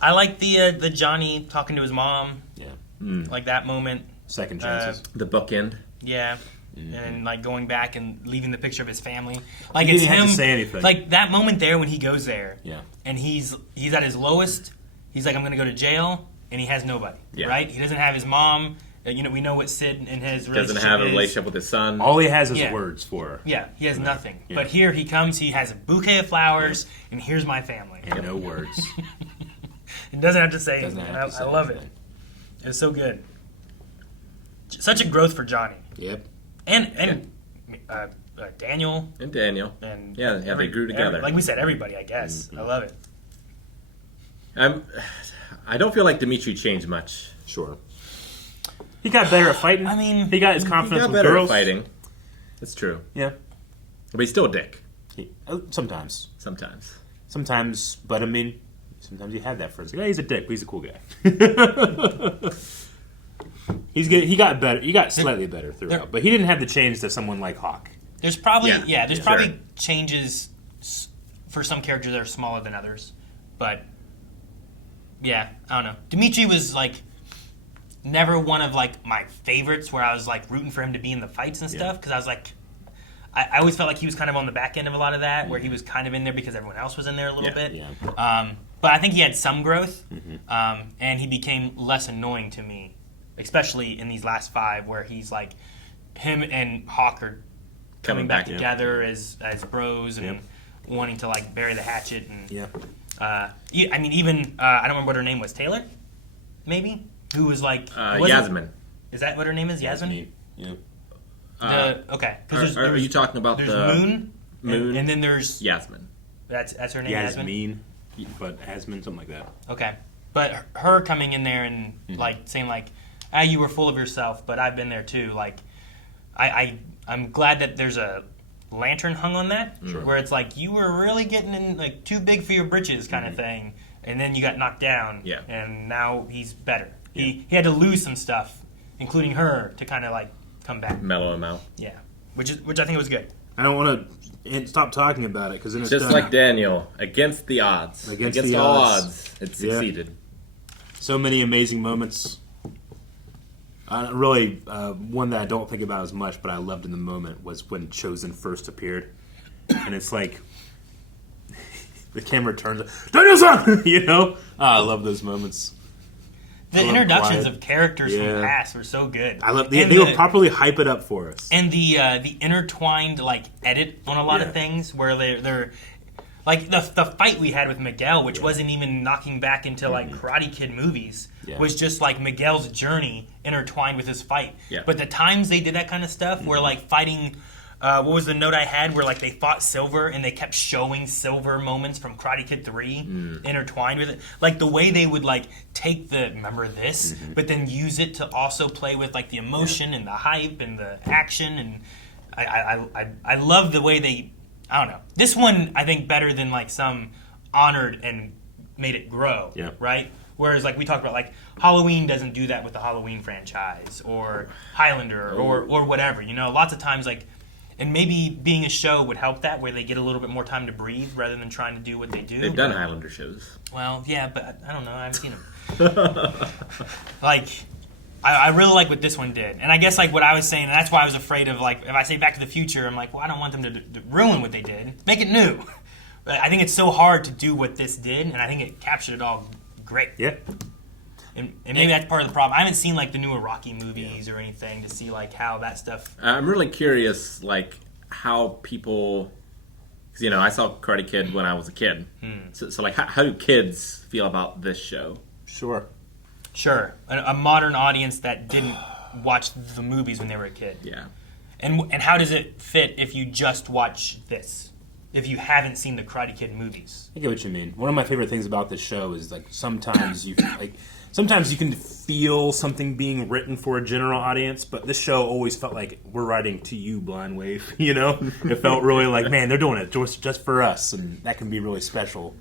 I like the Johnny talking to his mom. Yeah. Like that moment. Second chances. The bookend. Yeah. Mm-hmm. And going back and leaving the picture of his family. He It's didn't him. have to say anything. That moment there when he goes there. Yeah. And he's at his lowest. He's like, I'm going to go to jail. And he has nobody. Yeah. Right? He doesn't have his mom. We know what Sid and his relationship doesn't have a is. relationship with his son. All he has is words for her. Yeah, he has nothing. Yeah. But here he comes, he has a bouquet of flowers, and here's my family. And no words. He doesn't have to say anything. I love it. It's so good. Such a growth for Johnny. Yep. And Daniel. And Daniel. And yeah, they grew together. Like we said, everybody, I guess. I love it. I don't feel like Dimitri changed much. Sure. He got better at fighting. I mean, he got his confidence with better girls. At fighting. That's true. Yeah. But he's still a dick. Sometimes. Sometimes. But I mean, sometimes you have that friend. Like, he's a dick, but he's a cool guy. He's good. He got better. He got slightly better throughout, but he didn't have the change to someone like Hawk. There's probably probably changes for some characters that are smaller than others, but yeah, I don't know. Dimitri was like never one of like my favorites where I was like rooting for him to be in the fights and stuff because I was like, I always felt like he was kind of on the back end of a lot of that where he was kind of in there because everyone else was in there a little bit. Yeah. But I think he had some growth, and he became less annoying to me, especially in these last 5 where he's like him and Hawk are coming back together as bros and wanting to like bury the hatchet and I mean even I don't remember what her name was, Taylor maybe, who was like Jasmyn. Is that what her name is? Jasmyn? Yeah. Okay. Are you talking about the Moon? Moon, and then there's Jasmyn. That's her name. Jasmyn, but Jasmyn, something like that. Okay, but her coming in there and like saying like, you were full of yourself, but I've been there too. Like, I'm glad that there's a lantern hung on that, where it's like you were really getting in like too big for your britches kind of thing, and then you got knocked down. Yeah. And now he's better. Yeah. He had to lose some stuff, including her, to kind of like come back, mellow him out. Yeah, which I think was good. I don't want to stop talking about it because it's just like Daniel, against the odds, against all odds, it succeeded. Yeah. So many amazing moments. Really, one that I don't think about as much, but I loved in the moment was when Chozen first appeared, and it's like the camera turns, Daniel-san! You know, I love those moments. The introductions of characters from past were so good. I love they will properly hype it up for us. And the intertwined like edit on a lot of things where they're like the fight we had with Miguel, which wasn't even knocking back into like Karate Kid movies, was just like Miguel's journey intertwined with his fight. Yeah. But the times they did that kind of stuff, where like fighting. What was the note I had where like they fought Silver and they kept showing Silver moments from Karate Kid 3 intertwined with it? Like the way they would like take remember this, but then use it to also play with like the emotion and the hype and the action, and I love the way they, I don't know. This one I think better than like some honored and made it grow, right? Whereas like we talked about like Halloween doesn't do that with the Halloween franchise or Highlander or whatever, you know? Lots of times like, and maybe being a show would help that, where they get a little bit more time to breathe rather than trying to do what they do. They've done Highlander shows. Well, yeah, but I don't know. I haven't seen them. Like, I really like what this one did. And I guess, like, what I was saying, and that's why I was afraid of, like, if I say Back to the Future, I'm like, well, I don't want them to ruin what they did. Make it new. But I think it's so hard to do what this did, and I think it captured it all great. Yeah. And maybe that's part of the problem. I haven't seen like the newer Rocky movies or anything to see like how that stuff. I'm really curious, like how people, because you know I saw Karate Kid when I was a kid. So like how do kids feel about this show? Sure. A modern audience that didn't watch the movies when they were a kid. Yeah. And how does it fit if you just watch this? If you haven't seen the Karate Kid movies? I get what you mean. One of my favorite things about this show is like sometimes you can feel something being written for a general audience, but this show always felt like we're writing to you, Blind Wave. You know, it felt really like, man, they're doing it just for us, and that can be really special.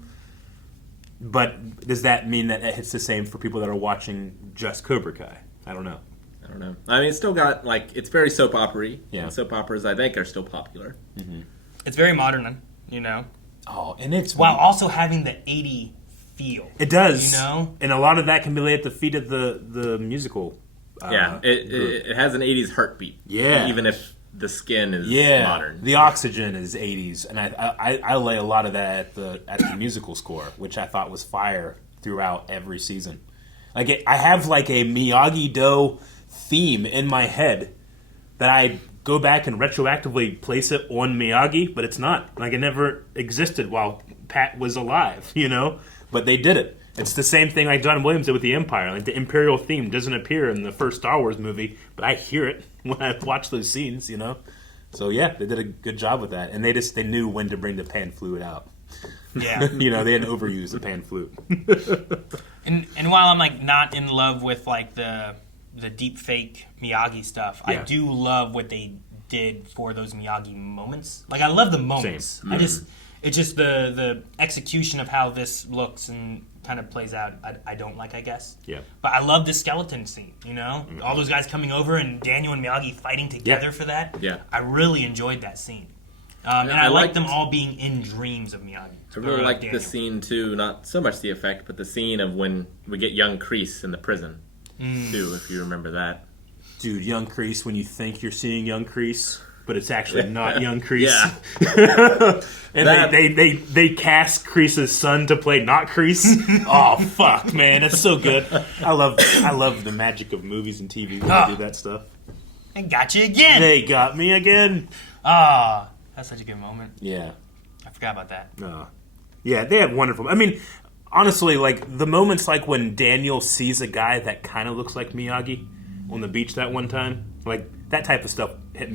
But does that mean that it hits the same for people that are watching just Cobra Kai? I don't know. I mean, it's still got like it's very soap opera-y. Yeah, and soap operas I think are still popular. It's very modern, you know. Oh, and it's while also having the 80 feel. It does, you know, and a lot of that can be laid at the feet of the musical. It has an 80s heartbeat. Yeah, even if the skin is modern. The oxygen is 80s, and I lay a lot of that at the musical score, which I thought was fire throughout every season. Like I have like a Miyagi-Do theme in my head that I go back and retroactively place it on Miyagi, but it's not. Like it never existed while Pat was alive, you know? But they did it. It's the same thing like John Williams did with the Empire. Like the Imperial theme doesn't appear in the first Star Wars movie, but I hear it when I watch those scenes, you know? So yeah, they did a good job with that, and they knew when to bring the pan flute out. Yeah. They didn't overuse the pan flute. And while I'm like not in love with like the deep fake Miyagi stuff, I do love what they did for those Miyagi moments. Like I love the moments. Same. It's just the execution of how this looks and kind of plays out. I don't like, I guess. Yeah. But I love the skeleton scene. All those guys coming over and Daniel and Miyagi fighting together for that. Yeah. I really enjoyed that scene. And I like them all being in dreams of Miyagi. I really like Daniel. the scene too, not so much the effect, but the scene of when we get young Kreese in the prison too, if you remember that. Dude, young Kreese, when you think you're seeing young Kreese, but it's actually not young Kreese. Yeah. And they cast Kreese's son to play not Kreese. Oh fuck, man, that's so good. I love the magic of movies and TV when they do that stuff. They got you again. They got me again. Ah, that's such a good moment. Yeah. I forgot about that. Yeah, they have wonderful. I mean, honestly, like the moments like when Daniel sees a guy that kind of looks like Miyagi on the beach that one time, like that type of stuff hits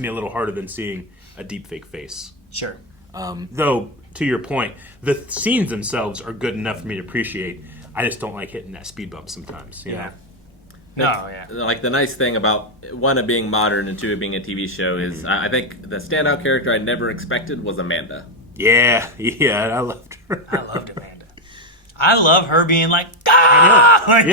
me a little harder than seeing a deep fake face. Sure. Though, to your point, the scenes themselves are good enough for me to appreciate. I just don't like hitting that speed bump sometimes. You know? Like the nice thing about one, it being modern, and two, it being a TV show is I think the standout character I never expected was Amanda. Yeah, I loved her. I loved Amanda. I love her being like, ah! I know.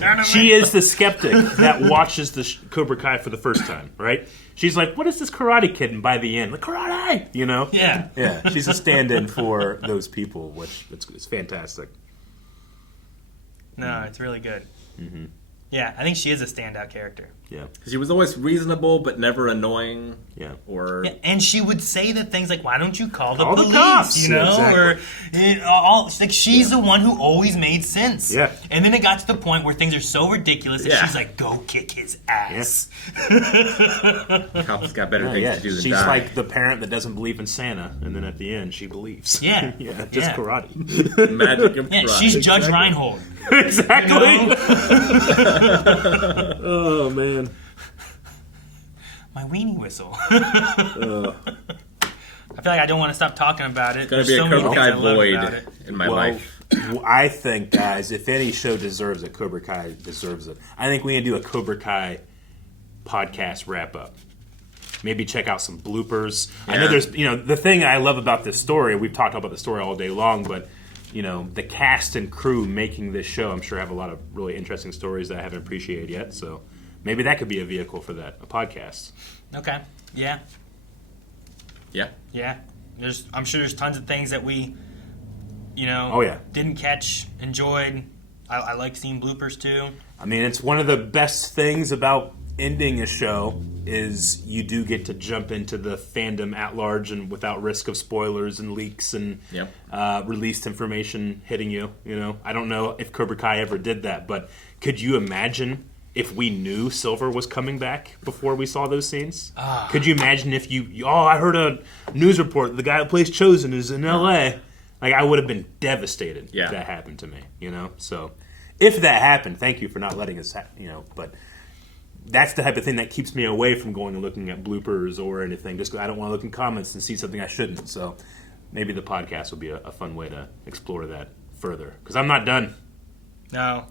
Yeah. She is the skeptic that watches the Cobra Kai for the first time, right? She's like, what is this Karate Kid? And by the end, like, karate! Yeah. Yeah. She's a stand-in for those people, which it's fantastic. No, it's really good. Mm-hmm. Yeah, I think she is a standout character. Yeah. She was always reasonable, but never annoying. Yeah. Yeah, and she would say the things like, "Why don't you call the Call the police?" cops. Exactly. Or she's the one who always made sense. Yeah. And then it got to the point where things are so ridiculous that Yeah. she's like, "Go kick his ass." Cops got better things to do than She's die. like the parent that doesn't believe in Santa, and then at the end, she believes. Yeah. Just Yeah. karate. Magic and Yeah, karate. she's Judge Exactly. Reinhold. Exactly. Oh man. My weenie whistle. I feel like I don't want to stop talking about it. It's going to be There's a so many Cobra things I Kai love void about it. in my life. I think, guys, if any show deserves it, Cobra Kai deserves it. I think we need to do a Cobra Kai podcast wrap up. Maybe check out some bloopers. Yeah. I know there's, the thing I love about this story, we've talked about the story all day long, but, the cast and crew making this show, I'm sure have a lot of really interesting stories that I haven't appreciated yet. So maybe that could be a vehicle for that, a podcast. Okay. Yeah. Yeah. Yeah. I'm sure there's tons of things that we, Oh, yeah. didn't catch, enjoyed. I like seeing bloopers too. I mean, it's one of the best things about ending a show is you do get to jump into the fandom at large and without risk of spoilers and leaks and released information hitting you. I don't know if Cobra Kai ever did that, but could you imagine if we knew Silver was coming back before we saw those scenes? Could you imagine if I heard a news report, the guy who plays Chozen is in L.A. Like, I would have been devastated if that happened to me, So, if that happened, thank you for not letting us, but that's the type of thing that keeps me away from going and looking at bloopers or anything, just because I don't want to look in comments and see something I shouldn't. So, maybe the podcast will be a fun way to explore that further, because I'm not done. No.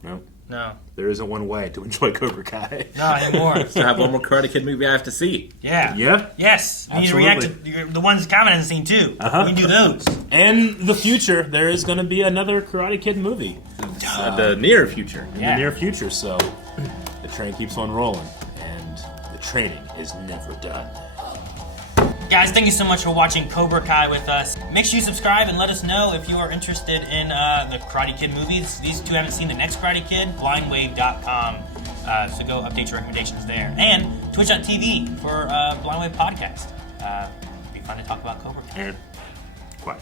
There isn't one way to enjoy Cobra Kai. Not anymore. Still have one more Karate Kid movie I have to see. Yeah. Yeah? Yes. We need to react to the ones Calvin hasn't seen too. Uh-huh. We can do those. And the future, there is going to be another Karate Kid movie. The near future. In the near future, so the train keeps on rolling, and the training is never done. Guys, thank you so much for watching Cobra Kai with us. Make sure you subscribe and let us know if you are interested in the Karate Kid movies. These two haven't seen the next Karate Kid, blindwave.com. So go update your recommendations there. And twitch.tv for Blind Wave Podcast. It'd be fun to talk about Cobra Kai. And quiet.